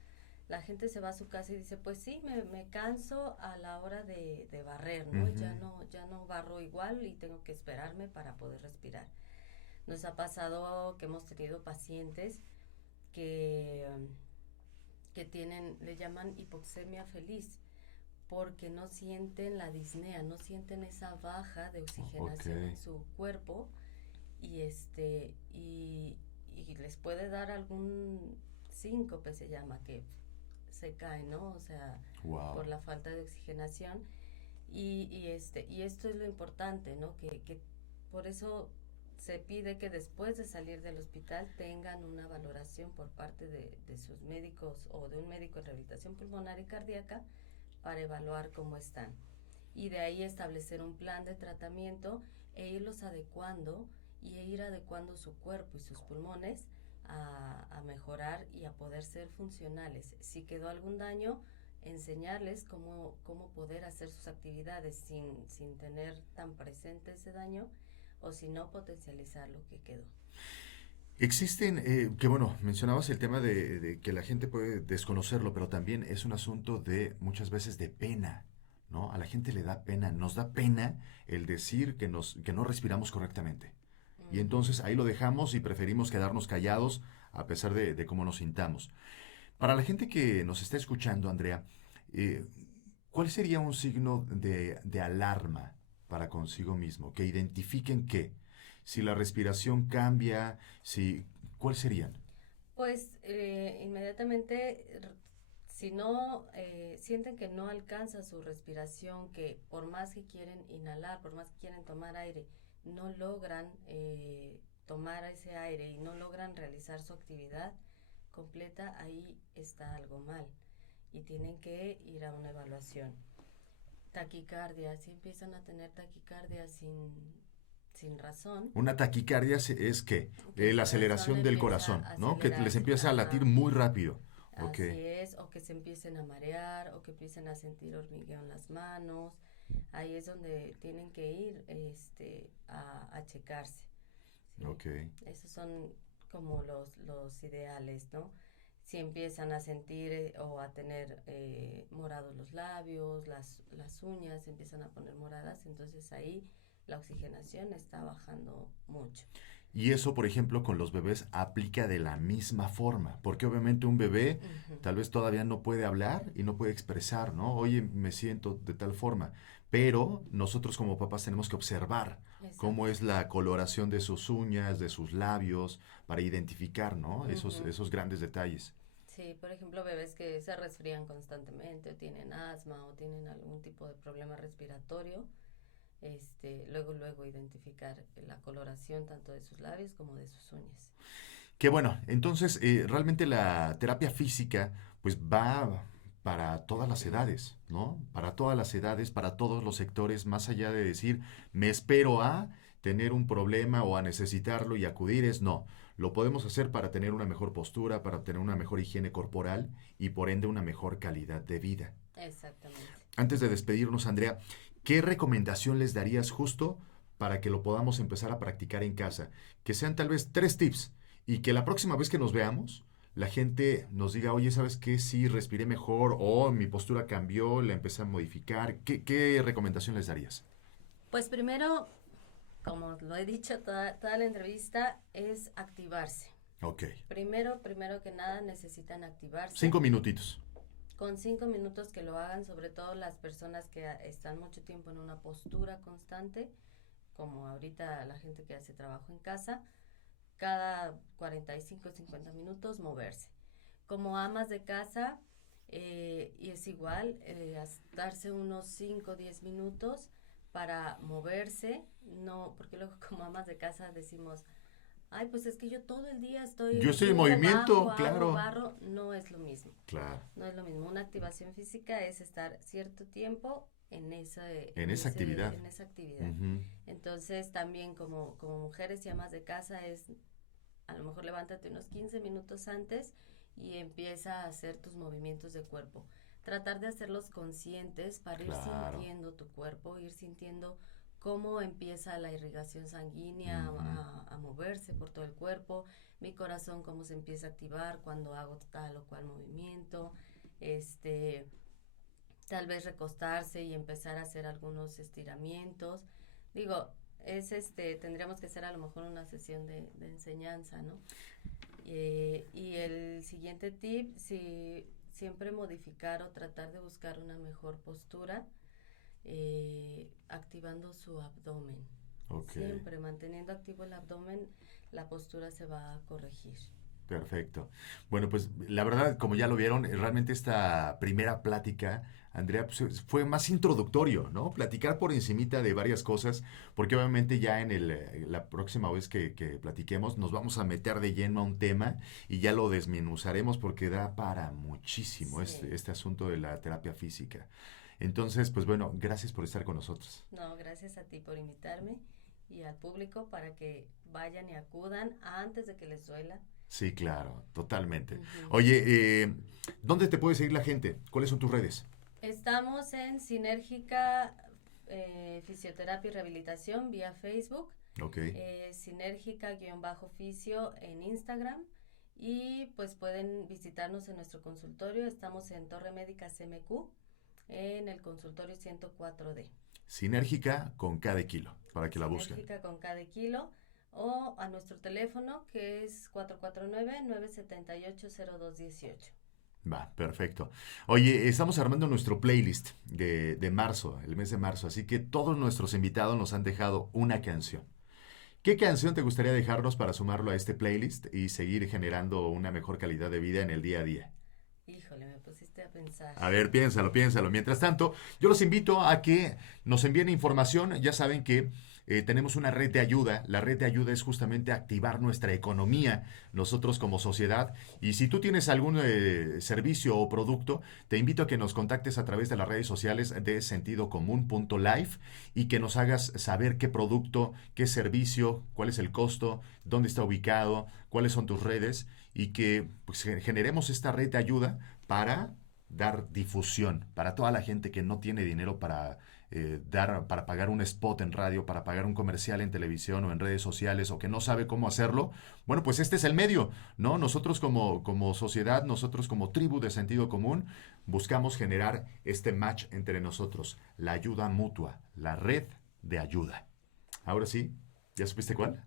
La gente se va a su casa y dice, pues sí, me canso a la hora de barrer, ¿no? Ya no barro igual y tengo que esperarme para poder respirar. Nos ha pasado que hemos tenido pacientes que le llaman hipoxemia feliz, porque no sienten la disnea, no sienten esa baja de oxigenación en su cuerpo, y les puede dar algún síncope, se llama, que se cae, ¿no? O sea, por la falta de oxigenación, y esto es lo importante, ¿no? Que por eso se pide que después de salir del hospital tengan una valoración por parte de sus médicos o de un médico en rehabilitación pulmonar y cardíaca, para evaluar cómo están, y de ahí establecer un plan de tratamiento e irlos adecuando, y ir adecuando su cuerpo y sus pulmones a mejorar y a poder ser funcionales. Si quedó algún daño, enseñarles cómo poder hacer sus actividades sin tener tan presente ese daño, o si no, potencializar lo que quedó. Existen, mencionabas el tema de que la gente puede desconocerlo, pero también es un asunto de muchas veces de pena, ¿no? A la gente le da pena, nos da pena el decir que no respiramos correctamente. Y entonces ahí lo dejamos y preferimos quedarnos callados a pesar de cómo nos sintamos. Para la gente que nos está escuchando, Andrea, ¿cuál sería un signo de alarma para consigo mismo? Que identifiquen qué. Si la respiración cambia, ¿cuáles serían? Pues inmediatamente, si no sienten que no alcanza su respiración, que por más que quieren inhalar, por más que quieren tomar aire, no logran tomar ese aire y no logran realizar su actividad completa, ahí está algo mal y tienen que ir a una evaluación. Taquicardia, si empiezan a tener taquicardia sin razón. Una taquicardia es ¿qué? La aceleración del corazón, ¿no? Que les empieza a latir muy rápido. Así es, o que se empiecen a marear, o que empiecen a sentir hormigueo en las manos. Ahí es donde tienen que ir a checarse. ¿Sí? Esos son como los ideales, ¿no? Si empiezan a sentir o a tener morados los labios, las uñas se empiezan a poner moradas, entonces ahí la oxigenación está bajando mucho. Y eso, por ejemplo, con los bebés aplica de la misma forma, porque obviamente un bebé tal vez todavía no puede hablar y no puede expresar, ¿no? Oye, me siento de tal forma, pero nosotros como papás tenemos que observar cómo es la coloración de sus uñas, de sus labios, para identificar, ¿no? Esos grandes detalles. Sí, por ejemplo, bebés que se resfrían constantemente, o tienen asma, o tienen algún tipo de problema respiratorio, luego identificar la coloración tanto de sus labios como de sus uñas. Qué bueno, entonces realmente la terapia física pues va para todas las edades, ¿no? Para todas las edades, para todos los sectores, más allá de decir me espero a tener un problema o a necesitarlo y acudir, no. Lo podemos hacer para tener una mejor postura, para tener una mejor higiene corporal y por ende una mejor calidad de vida. Exactamente. Antes de despedirnos, Andrea, ¿qué recomendación les darías justo para que lo podamos empezar a practicar en casa? Que sean tal vez 3 tips y que la próxima vez que nos veamos, la gente nos diga, oye, ¿sabes qué? Sí, respiré mejor o mi postura cambió, la empecé a modificar. ¿Qué recomendación les darías? Pues primero, como lo he dicho toda la entrevista, es activarse. Ok. Primero que nada necesitan activarse. 5 minutitos. Con 5 minutos que lo hagan, sobre todo las personas que están mucho tiempo en una postura constante, como ahorita la gente que hace trabajo en casa, cada 45 o 50 minutos moverse. Como amas de casa, y es igual, darse unos 5 o 10 minutos para moverse, no, porque luego como amas de casa decimos, ay, pues es que yo todo el día estoy en movimiento, claro. barro, no es lo mismo. Claro. No es lo mismo. Una activación física es estar cierto tiempo en esa actividad. Uh-huh. Entonces, también como mujeres y amas de casa es, a lo mejor levántate unos 15 minutos antes y empieza a hacer tus movimientos de cuerpo. Tratar de hacerlos conscientes para ir sintiendo tu cuerpo, ir sintiendo cómo empieza la irrigación sanguínea a moverse por todo el cuerpo, mi corazón cómo se empieza a activar cuando hago tal o cual movimiento, tal vez recostarse y empezar a hacer algunos estiramientos. Digo, tendríamos que hacer a lo mejor una sesión de enseñanza, ¿no? Y el siguiente tip, siempre modificar o tratar de buscar una mejor postura, activando su abdomen. Okay. Siempre manteniendo activo el abdomen, la postura se va a corregir. Perfecto. Bueno, pues la verdad, como ya lo vieron, realmente esta primera plática, Andrea, pues, fue más introductorio, ¿no? Platicar por encimita de varias cosas, porque obviamente ya en la próxima vez que platiquemos nos vamos a meter de lleno a un tema y ya lo desmenuzaremos porque da para muchísimo este asunto de la terapia física. Entonces, pues bueno, gracias por estar con nosotros. No, gracias a ti por invitarme y al público para que vayan y acudan antes de que les duela. Sí, claro, totalmente. Uh-huh. Oye, ¿dónde te puede seguir la gente? ¿Cuáles son tus redes? Estamos en Sinérgica Fisioterapia y Rehabilitación vía Facebook. Okay. Sinérgica_fisio en Instagram. Y pues pueden visitarnos en nuestro consultorio. Estamos en Torre Médica CMQ, en el consultorio 104D. Sinérgica con K de kilo, para que la busquen. Sinérgica con K de kilo. O a nuestro teléfono que es 449-978-0218. Va, perfecto. Oye, estamos armando nuestro playlist de marzo, el mes de marzo, así que todos nuestros invitados nos han dejado una canción. ¿Qué canción te gustaría dejarnos para sumarlo a este playlist y seguir generando una mejor calidad de vida en el día a día? Híjole, me pusiste a pensar. A ver, piénsalo. Mientras tanto, yo los invito a que nos envíen información. Ya saben que tenemos una red de ayuda. La red de ayuda es justamente activar nuestra economía, nosotros como sociedad. Y si tú tienes algún servicio o producto, te invito a que nos contactes a través de las redes sociales de sentidocomún.life y que nos hagas saber qué producto, qué servicio, cuál es el costo, dónde está ubicado, cuáles son tus redes y que pues, generemos esta red de ayuda para dar difusión para toda la gente que no tiene dinero para pagar un spot en radio, para pagar un comercial en televisión o en redes sociales o que no sabe cómo hacerlo. Bueno, pues este es el medio, ¿no? Nosotros como sociedad, nosotros como tribu de sentido común, buscamos generar este match entre nosotros, la ayuda mutua, la red de ayuda. Ahora sí, ¿ya supiste cuál?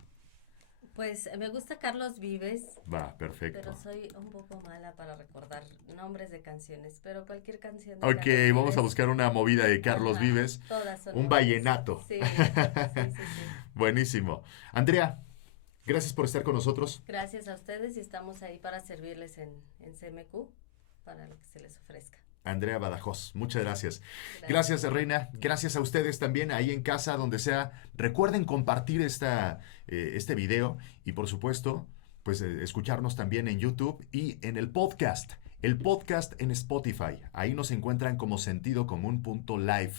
Pues me gusta Carlos Vives. Va, perfecto. Pero soy un poco mala para recordar nombres de canciones, pero cualquier canción de Ok, Carlos vamos Vives. A buscar una movida de Carlos Vives. Todas son un buenas. vallenato. Sí. Buenísimo. Andrea, gracias por estar con nosotros. Gracias a ustedes y estamos ahí para servirles en CMQ para lo que se les ofrezca. Andrea Badajoz, muchas gracias. Gracias, Reina. Gracias a ustedes también ahí en casa, donde sea. Recuerden compartir este video y, por supuesto, pues escucharnos también en YouTube y en el podcast. El podcast en Spotify. Ahí nos encuentran como sentidocomún.live.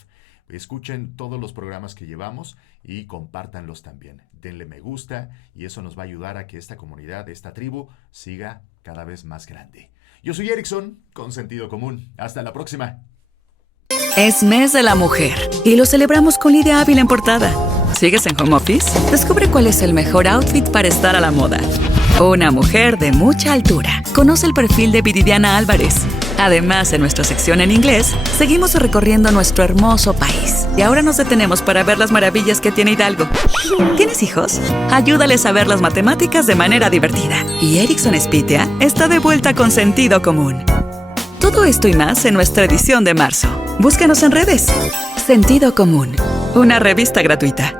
Escuchen todos los programas que llevamos y compártanlos también. Denle me gusta y eso nos va a ayudar a que esta comunidad, esta tribu, siga cada vez más grande. Yo soy Erickson, con Sentido Común. Hasta la próxima. Es mes de la mujer y lo celebramos con Lidia Ávila en portada. ¿Sigues en home office? Descubre cuál es el mejor outfit para estar a la moda. Una mujer de mucha altura. Conoce el perfil de Viridiana Álvarez. Además, en nuestra sección en inglés, seguimos recorriendo nuestro hermoso país. Y ahora nos detenemos para ver las maravillas que tiene Hidalgo. ¿Tienes hijos? Ayúdales a ver las matemáticas de manera divertida. Y Erickson Espitia está de vuelta con Sentido Común. Todo esto y más en nuestra edición de marzo. Búscanos en redes. Sentido Común, una revista gratuita.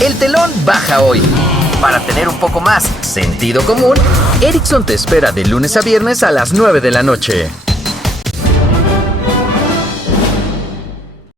El telón baja hoy. Para tener un poco más sentido común, Erickson te espera de lunes a viernes a las 9 de la noche.